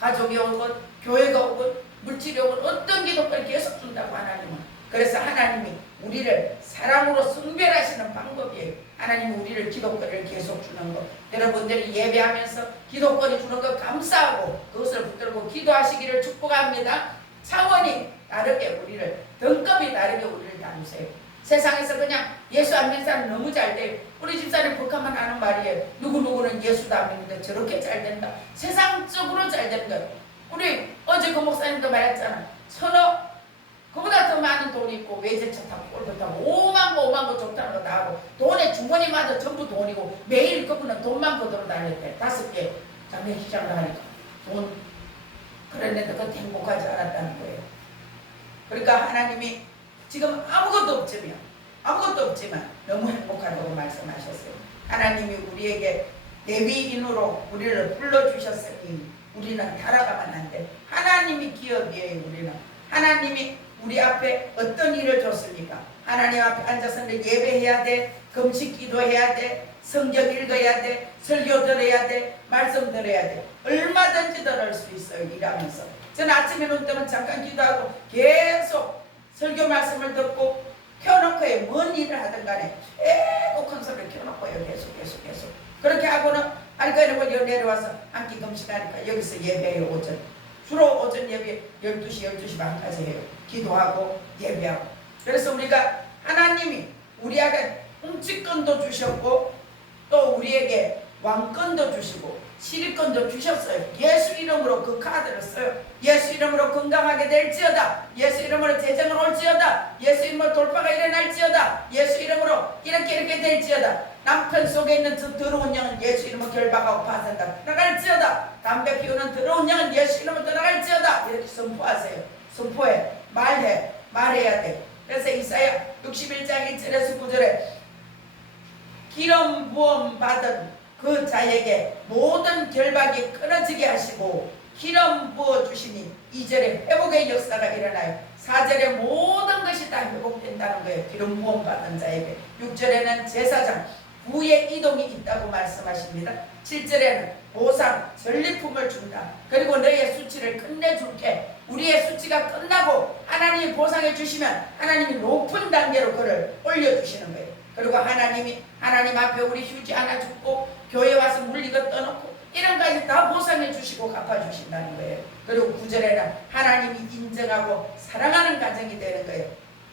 가족이 오건 교회가 오건 물질이 오건 어떤 기도거리 계속 준다고 하나님은. 그래서 하나님이 우리를 사랑으로 성별하시는 방법이에요. 하나님이 우리를 기도거리를 계속 주는 것. 여러분들이 예배하면서 기도거리 주는 것 감사하고 그것을 붙들고 기도하시기를 축복합니다. 차원이 다르게 우리를, 등급이 다르게 우리를 나누세요. 세상에서 그냥 예수 안 믿는 사람 너무 잘 돼요. 우리 집사님 북한만 하는 말이에요. 누구누구는 예수도 안 믿는데 저렇게 잘 된다. 세상적으로 잘 되는 거예요. 우리 어제 그 목사님도 말했잖아. 천억 그보다 더 많은 돈이 있고 외제차 타고 꼴도 타고 5만 거 좋다는 거 다 하고 돈에 주머니마다 전부 돈이고 매일 그분은 돈만 거들어 다녔대. 5개 장례식장을 하니까 돈. 그랬는데 그것도 행복하지 않았다는 거예요. 그러니까 하나님이 지금 아무것도 없지만 너무 행복하다고 말씀하셨어요. 하나님이 우리에게 레위인으로 우리를 불러주셨으니 우리는 타락하면 안 돼. 하나님이 기업이에요. 우리는 하나님이 우리 앞에 어떤 일을 줬습니까? 하나님 앞에 앉아서 예배해야 돼, 금식 기도해야 돼, 성경 읽어야 돼, 설교 들어야 돼, 말씀 들어야 돼. 얼마든지 들을 수 있어요. 일하면서. 저는 아침에 눈 뜨면 잠깐 기도하고 계속 설교 말씀을 듣고 켜놓고 해요. 뭔 일을 하든 간에 계속 큰 소리를 켜놓고 해요. 계속 그렇게 하고는 그리고 내려와서 한 끼 금식하니까 여기서 예배해요. 오전 주로 오전 예배 12시 반까지 해요. 기도하고 예배하고. 그래서 우리가 하나님이 우리에게 통치권도 주셨고 또 우리에게 왕권도 주시고 시리권도 주셨어요. 예수 이름으로 그 카드를 써요. 예수 이름으로 건강하게 될지어다. 예수 이름으로 재정을 올지어다. 예수 이름으로 돌파가 일어날지어다. 예수 이름으로 이렇게 될지어다. 남편 속에 있는 저 더러운 영은 예수 이름으로 결박하고 파산다. 떠나갈지어다. 담배 피우는 더러운 영은 예수 이름으로 떠나갈지어다. 이렇게 선포하세요. 선포해. 말해야 돼. 그래서 이사야 61장 1절에서 9절에 기름 부음 받은 그 자에게 모든 결박이 끊어지게 하시고 기름 부어주시니 2절에 회복의 역사가 일어나요. 4절에 모든 것이 다 회복된다는 거예요. 기름 부음 받은 자에게. 6절에는 제사장 부의 이동이 있다고 말씀하십니다. 7절에는 보상 전리품을 준다. 그리고 너의 수치를 끝내줄게. 우리의 수치가 끝나고 하나님이 보상해 주시면 하나님이 높은 단계로 그를 올려주시는 거예요. 그리고 하나님 앞에 우리 휴지 하나 줍고 교회 와서 물리고 떠놓고 이런 까지 다 보상해 주시고 갚아주신다는 거예요. 그리고 9절에는 하나님이 인정하고 사랑하는 가정이 되는 거예요.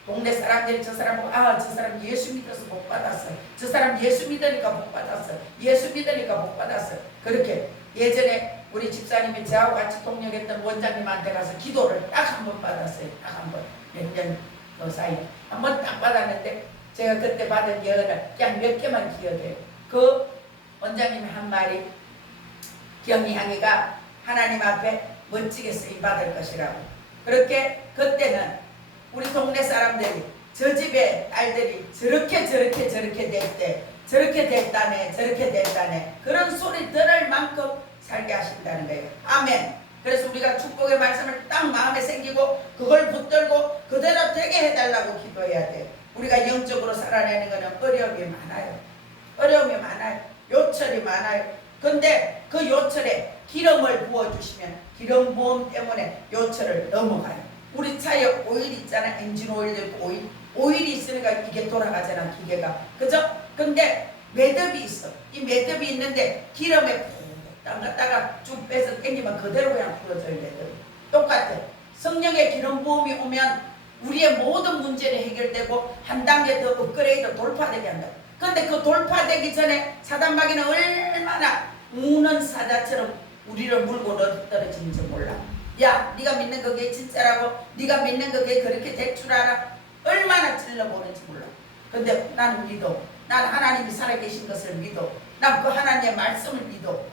동네 사람들이 저 사람 보고 저 사람 예수 믿어서 복 받았어. 저 사람 예수 믿으니까 복 받았어. 예수 믿으니까 복 받았어. 그렇게 예전에 우리 집사님이 저하고 같이 동력했던 원장님한테 가서 기도를 딱 한 번 받았어요. 딱 한 번. 몇 년 사이 한 번 딱 받았는데 제가 그때 받은 예언을 그냥 몇 개만 기억해요. 그 원장님이 한 말이 경희향이가 하나님 앞에 멋지게 쓰임받을 것이라고. 그렇게 그때는 우리 동네 사람들이 저 집의 딸들이 저렇게 됐대. 저렇게 됐다네. 그런 소리 들을 만큼 살게 하신다는 거예요. 아멘. 그래서 우리가 축복의 말씀을 딱 마음에 생기고 그걸 붙들고 그대로 되게 해달라고 기도해야 돼요. 우리가 영적으로 살아내는 것은 어려움이 많아요. 요철이 많아요. 근데 그 요철에 기름을 부어주시면 기름 부음 때문에 요철을 넘어가요. 우리 차에 오일 있잖아. 엔진 오일도 있고 오일이 있으니까 이게 돌아가잖아. 기계가. 그죠? 근데 매듭이 있어. 이 매듭이 있는데 기름에 푹 담갔다가 쭉 빼서 당기면 그대로 그냥 풀어져요. 매듭이. 똑같아. 성령의 기름 부음이 오면 우리의 모든 문제는 해결되고 한 단계 더 업그레이드 돌파되게 한다. 근데 그 돌파되기 전에 사단마귀는 얼마나 우는 사자처럼 우리를 물고 떨어지는지 몰라. 야, 네가 믿는 그게 진짜라고, 네가 믿는 그게 그렇게 될 줄 알아. 얼마나 찔러보는지 몰라. 근데 나는 믿어. 난 하나님이 살아계신 것을 믿어. 난 그 하나님의 말씀을 믿어.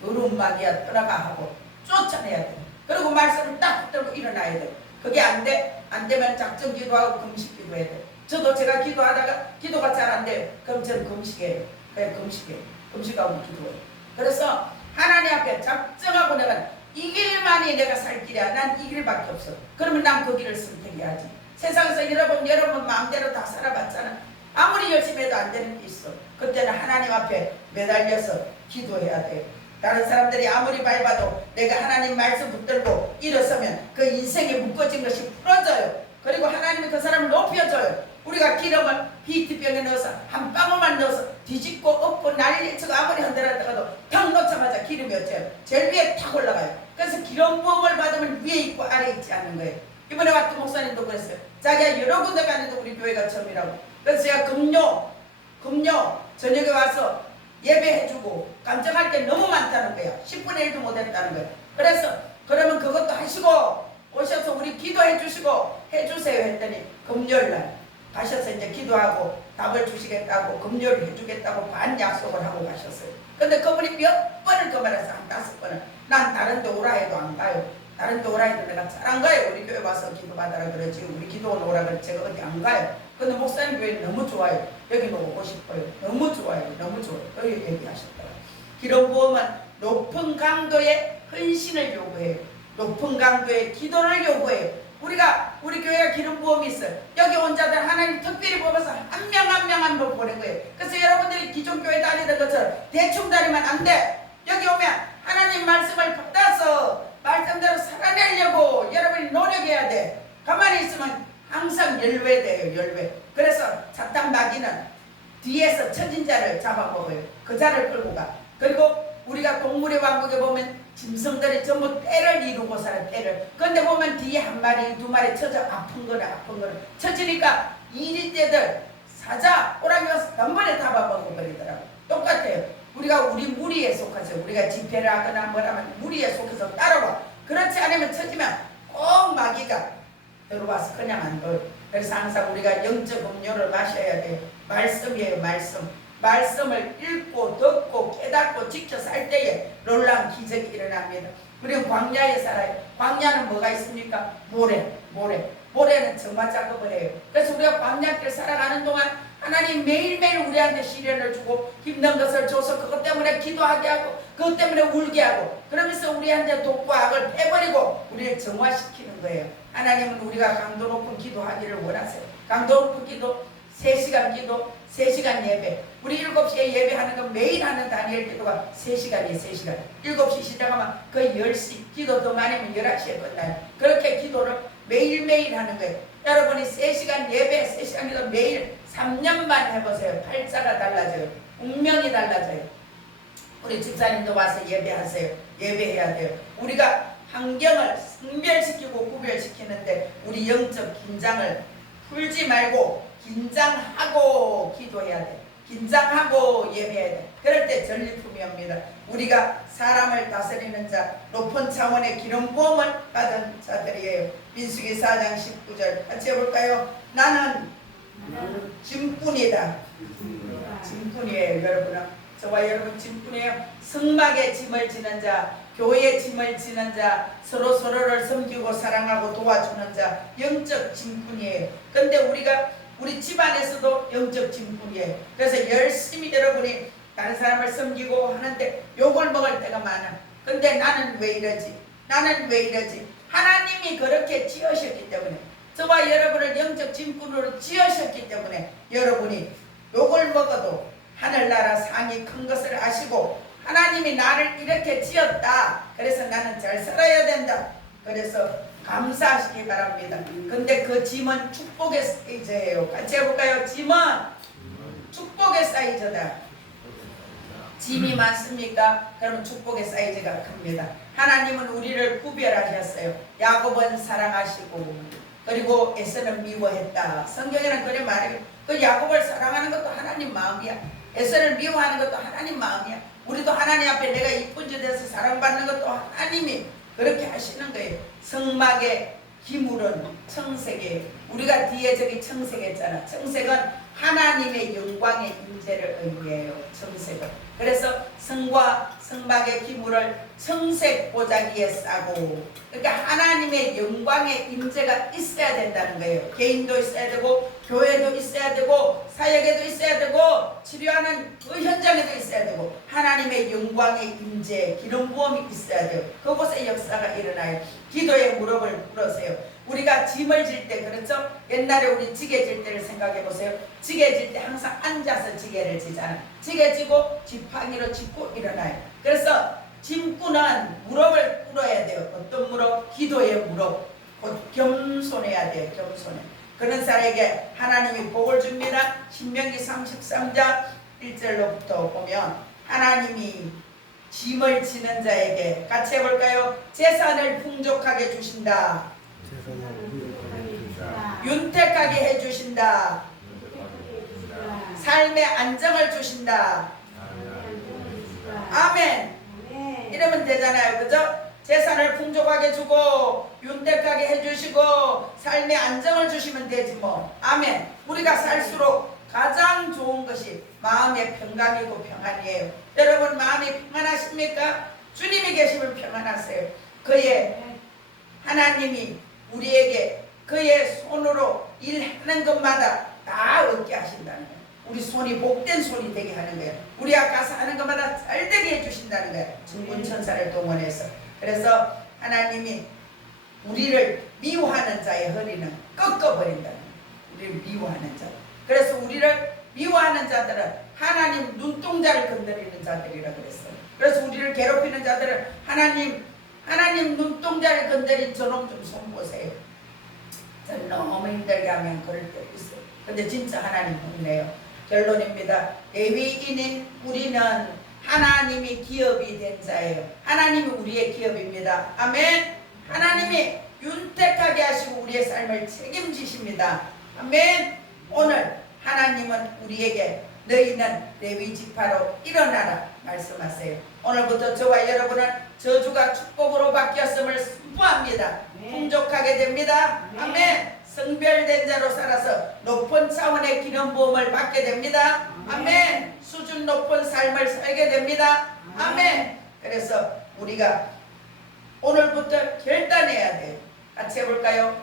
더러운 마귀야 떠나가 하고 쫓아내야 돼. 그리고 말씀을 딱 붙들고 일어나야 돼. 그게 안 돼? 안 되면 작정 기도하고 금식 기도해야 돼. 저도 제가 기도하다가 기도가 잘 안 돼요. 그럼 저는 금식해요. 그냥 금식해요. 금식하고 기도해요. 그래서 하나님 앞에 작정하고 내가 이 길만이 내가 살 길이야. 난 이 길밖에 없어. 그러면 난 그 길을 선택해야지. 세상에서 여러분 마음대로 다 살아봤잖아. 아무리 열심히 해도 안 되는 게 있어. 그때는 하나님 앞에 매달려서 기도해야 돼요. 다른 사람들이 아무리 밟아도 내가 하나님 말씀 붙들고 일어서면 그 인생에 묶어진 것이 풀어져요. 그리고 하나님이 그 사람을 높여줘요. 우리가 기름을 비트병에 넣어서 한 방울만 넣어서 뒤집고 엎고 난리치고 아무리 흔들었다가도 탁 놓자마자 기름이 어째요? 제일 위에 탁 올라가요. 그래서 기름 부음을 받으면 위에 있고 아래에 있지 않는 거예요. 이번에 왔던 목사님도 그랬어요. 자기가 여러 군데 갔는데 우리 교회가 처음이라고. 그래서 제가 금요 저녁에 와서 예배해주고 감정할 게 너무 많다는 거야. 10분의 1도 못했다는 거야. 그래서 그러면 그것도 하시고 오셔서 우리 기도해 주시고 해주세요 했더니 금요일날 가셔서 이제 기도하고 답을 주시겠다고 금요일 해주겠다고 반 약속을 하고 가셨어요. 근데 그분이 몇 번을 그 말해서 한 5번을 난 다른 데 오라 해도 안 가요. 다른 데 오라 해도 내가 잘 안 가요. 우리 교회 와서 기도받아라 그러지 우리 기도원 오라 그래 제가 어디 안 가요. 근데 목사님 교회는 너무 좋아요. 여기는 오고 싶어요. 너무 좋아요. 너무 좋아요. 여기 얘기하셨더라고요. 기름 부음은 높은 강도의 헌신을 요구해요. 높은 강도의 기도를 요구해요. 우리 교회가 기름 부음이 있어요. 여기 온 자들 하나님 특별히 뽑아서 한 명 한 명 한 번 보낸 거예요. 그래서 여러분들이 기존 교회 다니던 것처럼 대충 다니면 안 돼. 여기 오면 하나님 말씀을 받아서 말씀대로 살아내려고 여러분이 노력해야 돼. 가만히 있으면 항상 열외돼요. 열외. 그래서 사탄 마귀는 뒤에서 처진 자를 잡아먹어요. 그 자를 끌고 가. 그리고 우리가 동물의 왕국에 보면 짐승들이 전부 떼를 이루고 살아요. 떼를. 그런데 보면 뒤에 한 마리 두 마리 쳐져 아픈 거는 쳐지니까 이리떼들 사자 호랑이 와서 단번에 잡아먹어버리더라고요. 똑같아요. 우리 무리에 속하죠. 우리가 집회를 하거나 뭐라면 무리에 속해서 따라와. 그렇지 않으면 쳐지면 꼭 마귀가 들어와서 그냥 안 둬요. 그래서 항상 우리가 영적 음료를 마셔야 돼요. 말씀이에요. 말씀을 읽고 듣고 깨닫고 직접 살 때에 놀라운 기적이 일어납니다. 우리는 광야에 살아요. 광야는 뭐가 있습니까? 모래는 정말 작업을 해요. 그래서 우리가 광야길 살아가는 동안 하나님 매일매일 우리한테 시련을 주고 힘든 것을 줘서 그것 때문에 기도하게 하고 그것 때문에 울게 하고 그러면서 우리한테 독과 악을 빼버리고 우리를 정화시키는 거예요. 하나님은 우리가 강도 높은 기도하기를 원하세요. 강도 높은 기도 3시간 기도 3시간 예배. 우리 7시에 예배하는 건 매일 하는 다니엘 기도가 3시간이에요. 3시간 7시 시작하면 거의 10시 기도 더 많으면 11시에 끝나요. 그렇게 기도를 매일매일 하는 거예요. 여러분이 3시간 예배 3시간 기도 매일 3년만 해보세요. 팔자가 달라져요. 운명이 달라져요. 우리 집사님도 와서 예배하세요. 예배해야 돼요. 우리가 환경을 성별시키고 구별시키는데 우리 영적 긴장을 풀지 말고 긴장하고 기도해야 돼. 긴장하고 예배해야 돼. 그럴 때 전리품이 옵니다. 우리가 사람을 다스리는 자, 높은 차원의 기름 부음을 받은 자들이에요. 민수기 4장 19절 같이 해볼까요? 나는 짐꾼이다. 짐꾼이에요. 여러분은 저와 여러분 짐꾼이에요. 성막의 짐을 지는 자, 교회의 짐을 지는 자, 서로를 섬기고 사랑하고 도와주는 자, 영적 짐꾼이에요. 근데 우리 집안에서도 영적 짐꾼이에요. 그래서 열심히 여러분이 다른 사람을 섬기고 하는데 욕을 먹을 때가 많아. 근데 나는 왜 이러지? 하나님이 그렇게 지으셨기 때문에, 저와 여러분을 영적 짐꾼으로 지으셨기 때문에 여러분이 욕을 먹어도 하늘나라 상이 큰 것을 아시고 하나님이 나를 이렇게 지었다. 그래서 나는 잘 살아야 된다. 그래서 감사하시기 바랍니다. 근데 그 짐은 축복의 사이즈예요. 같이 해볼까요? 짐은 축복의 사이즈다. 짐이 많습니까? 그러면 축복의 사이즈가 큽니다. 하나님은 우리를 구별하셨어요. 야곱은 사랑하시고 그리고 에서는 미워했다. 성경에는 그래 말해요. 그 야곱을 사랑하는 것도 하나님 마음이야. 에서를 미워하는 것도 하나님 마음이야. 우리도 하나님 앞에 내가 이쁜 자 돼서 사랑받는 것도 하나님이 그렇게 하시는 거예요. 성막의 기물은 청색이에요. 우리가 뒤에 저기 청색했잖아. 청색은 하나님의 영광의 임재를 의미해요. 청색은. 그래서 성과 성막의 기물을 청색 보자기에 싸고, 그러니까 하나님의 영광의 임재가 있어야 된다는 거예요. 개인도 있어야 되고 교회도 있어야 되고 사역에도 있어야 되고 치료하는 그 현장에도 있어야 되고 하나님의 영광의 임재 기름 부음이 있어야 돼요. 그곳에 역사가 일어나요. 기도의 무릎을 꿇으세요. 우리가 짐을 질 때 그렇죠? 옛날에 우리 지게 질 때를 생각해 보세요. 지게 질 때 항상 앉아서 지게를 지잖아요. 지게 지고 지팡이로 짚고 일어나요. 그래서 짐꾼은 무릎을 꿇어야 돼요. 어떤 무릎? 기도의 무릎. 곧 겸손해야 돼요. 겸손해. 그런 사람에게 하나님이 복을 줍니다. 신명기 33장 1절로부터 보면 하나님이 짐을 지는 자에게 같이 해볼까요? 재산을 풍족하게 주신다. 윤택하게 해주신다. 삶의 안정을 주신다. 아멘. 이러면 되잖아요. 그죠? 재산을 풍족하게 주고 윤택하게 해주시고 삶의 안정을 주시면 되지 뭐. 아멘. 우리가 살수록 가장 좋은 것이 마음의 평강이고 평안이에요. 여러분 마음이 평안하십니까? 주님이 계시면 평안하세요. 그의 하나님이 우리에게 그의 손으로 일하는 것마다 다 얻게 하신다는 거예요. 우리 손이 복된 손이 되게 하는 거예요. 우리가 가서 하는 것마다 잘 되게 해주신다는 거예요. 중군 천사를 동원해서. 그래서 하나님이 우리를 미워하는 자의 허리는 꺾어버린다는 거예요. 우리를 미워하는 자. 그래서 우리를 미워하는 자들은 하나님 눈동자를 건드리는 자들이라 그랬어요. 그래서 우리를 괴롭히는 자들은 하나님 눈동자를 건드린 저놈 좀 손보세요. 저는 너무 힘들게 하면 그럴 때 있어요. 근데 진짜 하나님 힘내요. 결론입니다. 레위인인 우리는 하나님이 기업이 된 자예요. 하나님이 우리의 기업입니다. 아멘. 하나님이 윤택하게 하시고 우리의 삶을 책임지십니다. 아멘. 오늘 하나님은 우리에게 너희는 레위 지파로 일어나라 말씀하세요. 오늘부터 저와 여러분은 저주가 축복으로 바뀌었음을 선포합니다. 풍족하게 됩니다. 아멘. 성별된 자로 살아서 높은 차원의 기념보험을 받게 됩니다. 아멘. 수준 높은 삶을 살게 됩니다. 아멘. 그래서 우리가 오늘부터 결단해야 돼요. 같이 해볼까요?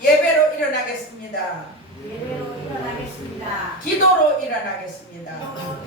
예배로 일어나겠습니다. 예배로 일어나겠습니다. 기도로 일어나겠습니다.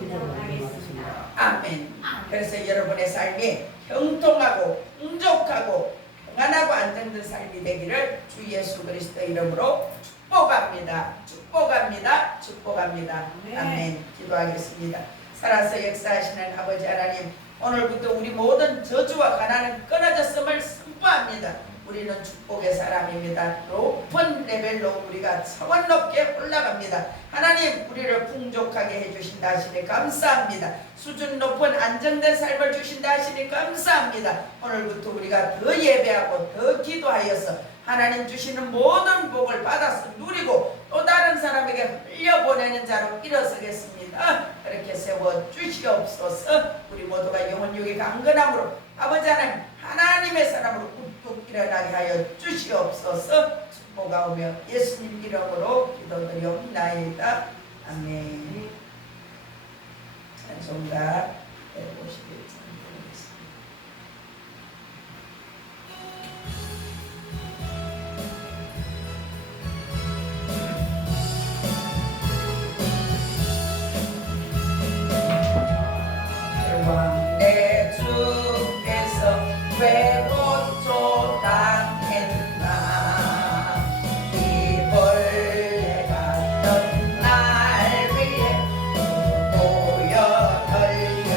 일어나겠습니다. 아멘. 그래서 여러분의 삶이 형통하고 풍족하고 평안하고 안정된 삶이 되기를 주 예수 그리스도 이름으로 축복합니다. 축복합니다. 축복합니다. 아멘. 기도하겠습니다. 살아서 역사하시는 아버지 하나님, 오늘부터 우리 모든 저주와 가난은 끊어졌음을 선포합니다. 우리는 축복의 사람입니다. 높은 레벨로 우리가 차원 높게 올라갑니다. 하나님 우리를 풍족하게 해주신다 하시니 감사합니다. 수준 높은 안정된 삶을 주신다 하시니 감사합니다. 오늘부터 우리가 더 예배하고 더 기도하여서 하나님 주시는 모든 복을 받아서 누리고 또 다른 사람에게 흘려보내는 자로 일어서겠습니다. 그렇게 세워 주시옵소서. 우리 모두가 영혼육의 강건함으로 아버지 하나님 하나님의 사람으로 우뚝 일어나게 하여 주시옵소서. 축복하오며 예수님 이름으로 기도드리옵나이다. 아멘. 찬송가 151장 내 주께서 왜 고초 당했나 이 벌레 같던 날 위해 보여 덜려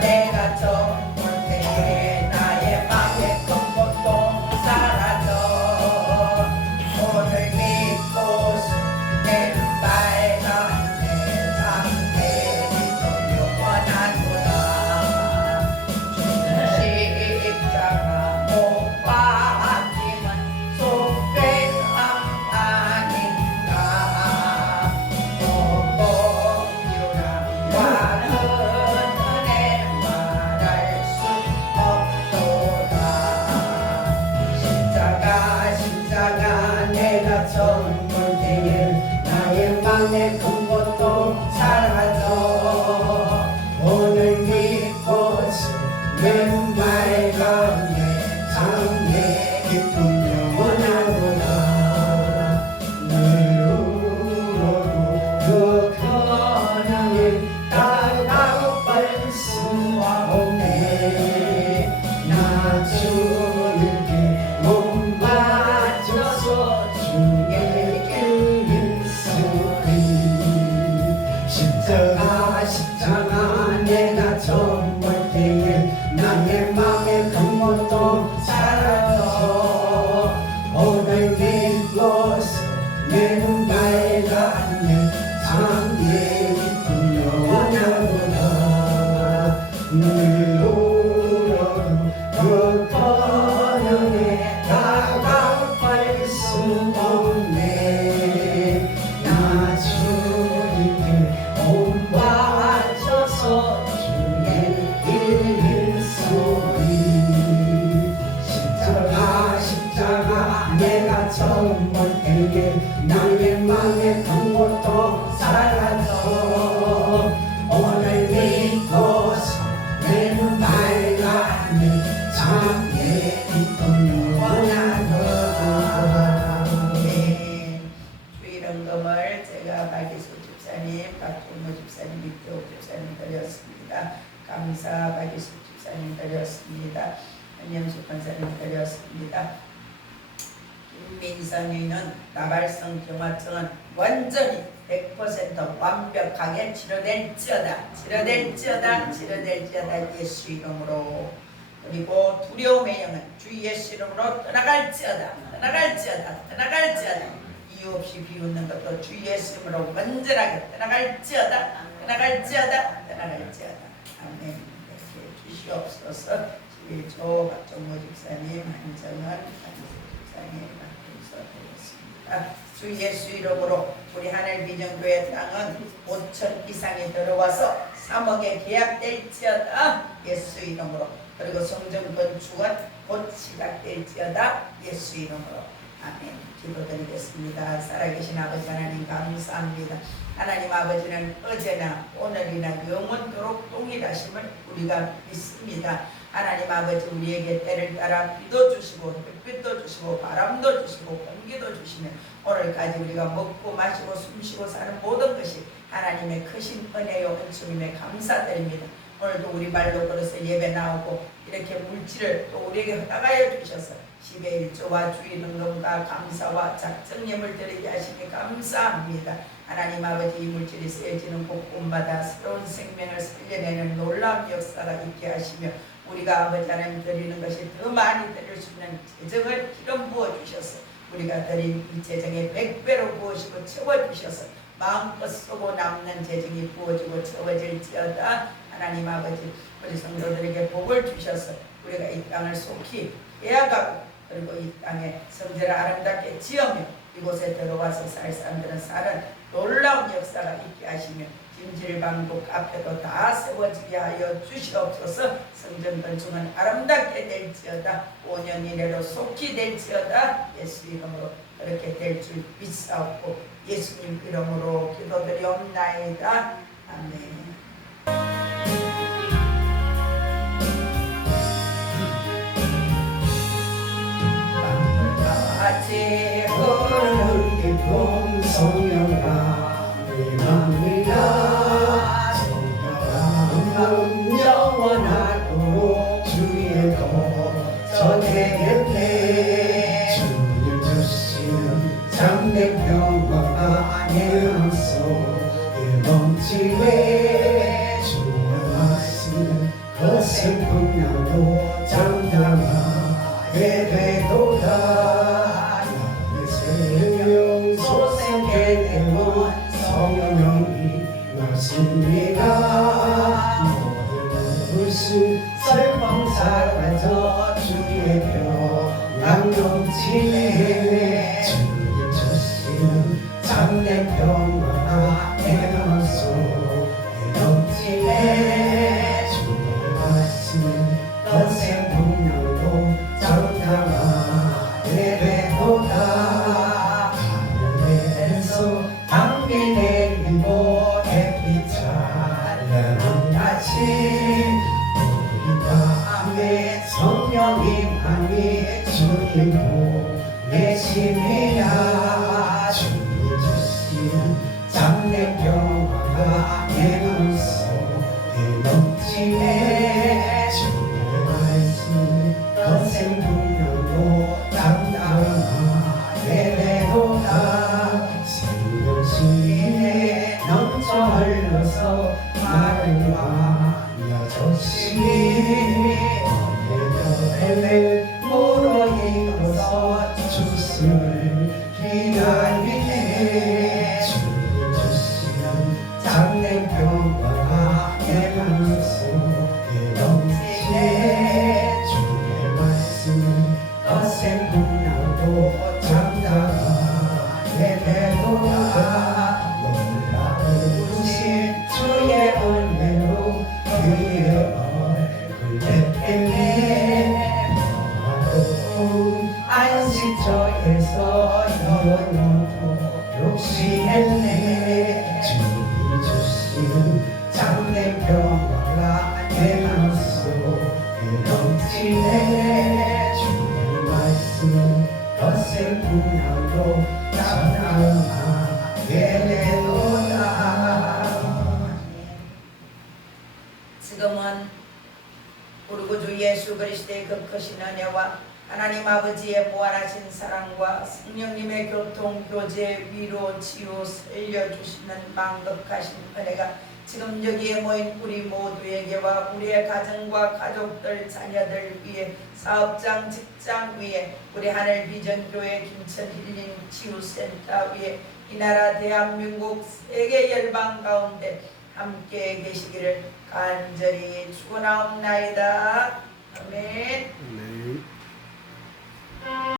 내가 정볼 때에 나의 맘에 큰 고통 사라져 오늘 믿고 내 빨간 내 큰 고통 사라져 오늘 믿고 내 맑은 내 삶의 기쁨 영원하구나 늘 울어도 그 편향을 따라갈 수 없네 나 내가 처음 볼 때에 나의 맘에 큰 것도 사라져 오늘 믿고서 내 눈 밝았네 참 내 기쁨이 원하노라. 주일 헌금을 제가 박예수 집사님, 박종모 집사님, 밑도 집사님 드렸습니다. 감사 박예수 집사님 드렸습니다. 한영수 권사님 드렸습니다. 김민선이는 나발성 경화증은 완전히 100% 완벽하게 치료될지어다. 예수 이름으로. 그리고 두려움의 영은 주 예수 이름으로 떠나갈지어다. 이유 없이 비웃는 것도 주 예수 이름으로 완전하게 떠나갈지어다. 아멘. 이렇게 주시옵소서. 11조 박정모 집사님, 한정은 집사님 드렸습니다. 주 예수 이름으로 우리 하늘비전교회 땅은 5천 이상이 들어와서 3억에 계약될지어다. 예수 이름으로. 그리고 성전 건축은 곧 시작될지어다. 예수 이름으로. 아멘. 기도드리겠습니다. 살아계신 아버지 하나님 감사합니다. 하나님 아버지는 어제나 오늘이나 영원토록 동일하심을 우리가 믿습니다. 하나님 아버지 우리에게 때를 따라 비도 주시고 햇빛도 주시고 바람도 주시고 공기도 주시며 오늘까지 우리가 먹고 마시고 숨쉬고 사는 모든 것이 하나님의 크신 은혜요 은총임에 감사드립니다. 오늘도 우리 발로 걸어서 예배 나오고 이렇게 물질을 또 우리에게 허락하여 주셔서 10의 1조와 주의 능력과 감사와 작정예물 드리게 하시니 감사합니다. 하나님 아버지 이 물질이 쓰여지는 곳곳마다 새로운 생명을 살려내는 놀라운 역사가 있게 하시며 우리가 아버지 하나님 드리는 것이 더 많이 드릴 수 있는 재정을 기름 부어주셔서 우리가 드린 이 재정에 100배로 부으시고 채워주셔서 마음껏 쓰고 남는 재정이 부어지고 채워질지어다. 하나님 아버지 우리 성도들에게 복을 주셔서 우리가 이 땅을 속히 빼앗가고 그리고 이 땅에 성전을 아름답게 지으며 이곳에 들어와서 살 사람들은 사는 놀라운 역사가 있게 하시며 김질방도 카페도 다 세워지게 하여 주시옵소서. 성전 건축은 아름답게 될지어다. 5년 이내로 속히 될지어다. 예수 이름으로 그렇게 될 줄 믿사옵고 예수님 이름으로 기도드리옵나이다. 아멘. 같이 흐르는 기쁨 성령아 네 맘이라 정결함 영원하도록 주의 도 전해겠네. 주님 주시는 참된 평화가 내 맘속에 넘치네. 주의 말씀 거센 풍랑도 잠잠하게 되도다. 생명 소생의 대원 성령이 나십니다. 모든 것이 슬픔 사라져 주의 평강 넘치네. 주님 주시는 참된 평화가 내 마음속에 넘치네. 주의 말씀 거센 풍랑도 잠잠하게 되도다. 하늘에서 담비 내리고 햇빛 찬란한 아침 우리 밤에 성령이 함이 주님 보내심이야. 주님 주시는 참된 평화가 내 마음속에 넘치네. 주의 말씀 거센 풍랑도 담담하게 되도다. 생명수에 넘쳐 흘러서 마른 밤여 조심히 어느 모로 일어서 주승을 기다리네. 주님 주시는 참된 평화가 내 마음속에 넘치네. 주의 말씀 거센 풍랑도 잠잠하게 되도다. 놀라우신 주의 은혜로 그의 얼굴 뵙겠네. 평화로운 안식 상식처에서 욕심했네. 주님 주시는 참된 평화가 내 맘속에 넘치네. 주님 말씀 거센 분함으로 찬양하게 되도다. 지금은 우리 구주 예수 그리스도의 그 크신 은혜와 하나님 아버지의 무한하신 사랑과 성령님의 교통, 교제, 위로, 치유, 살려주시는 망극하신 은혜가 지금 여기에 모인 우리 모두에게와 우리의 가정과 가족들, 자녀들 위에, 사업장, 직장 위에, 우리 하늘비전교회 김천 힐링 치유센터 위에, 이 나라 대한민국 세계 열방 가운데 함께 계시기를 간절히 축원하옵나이다. 아멘.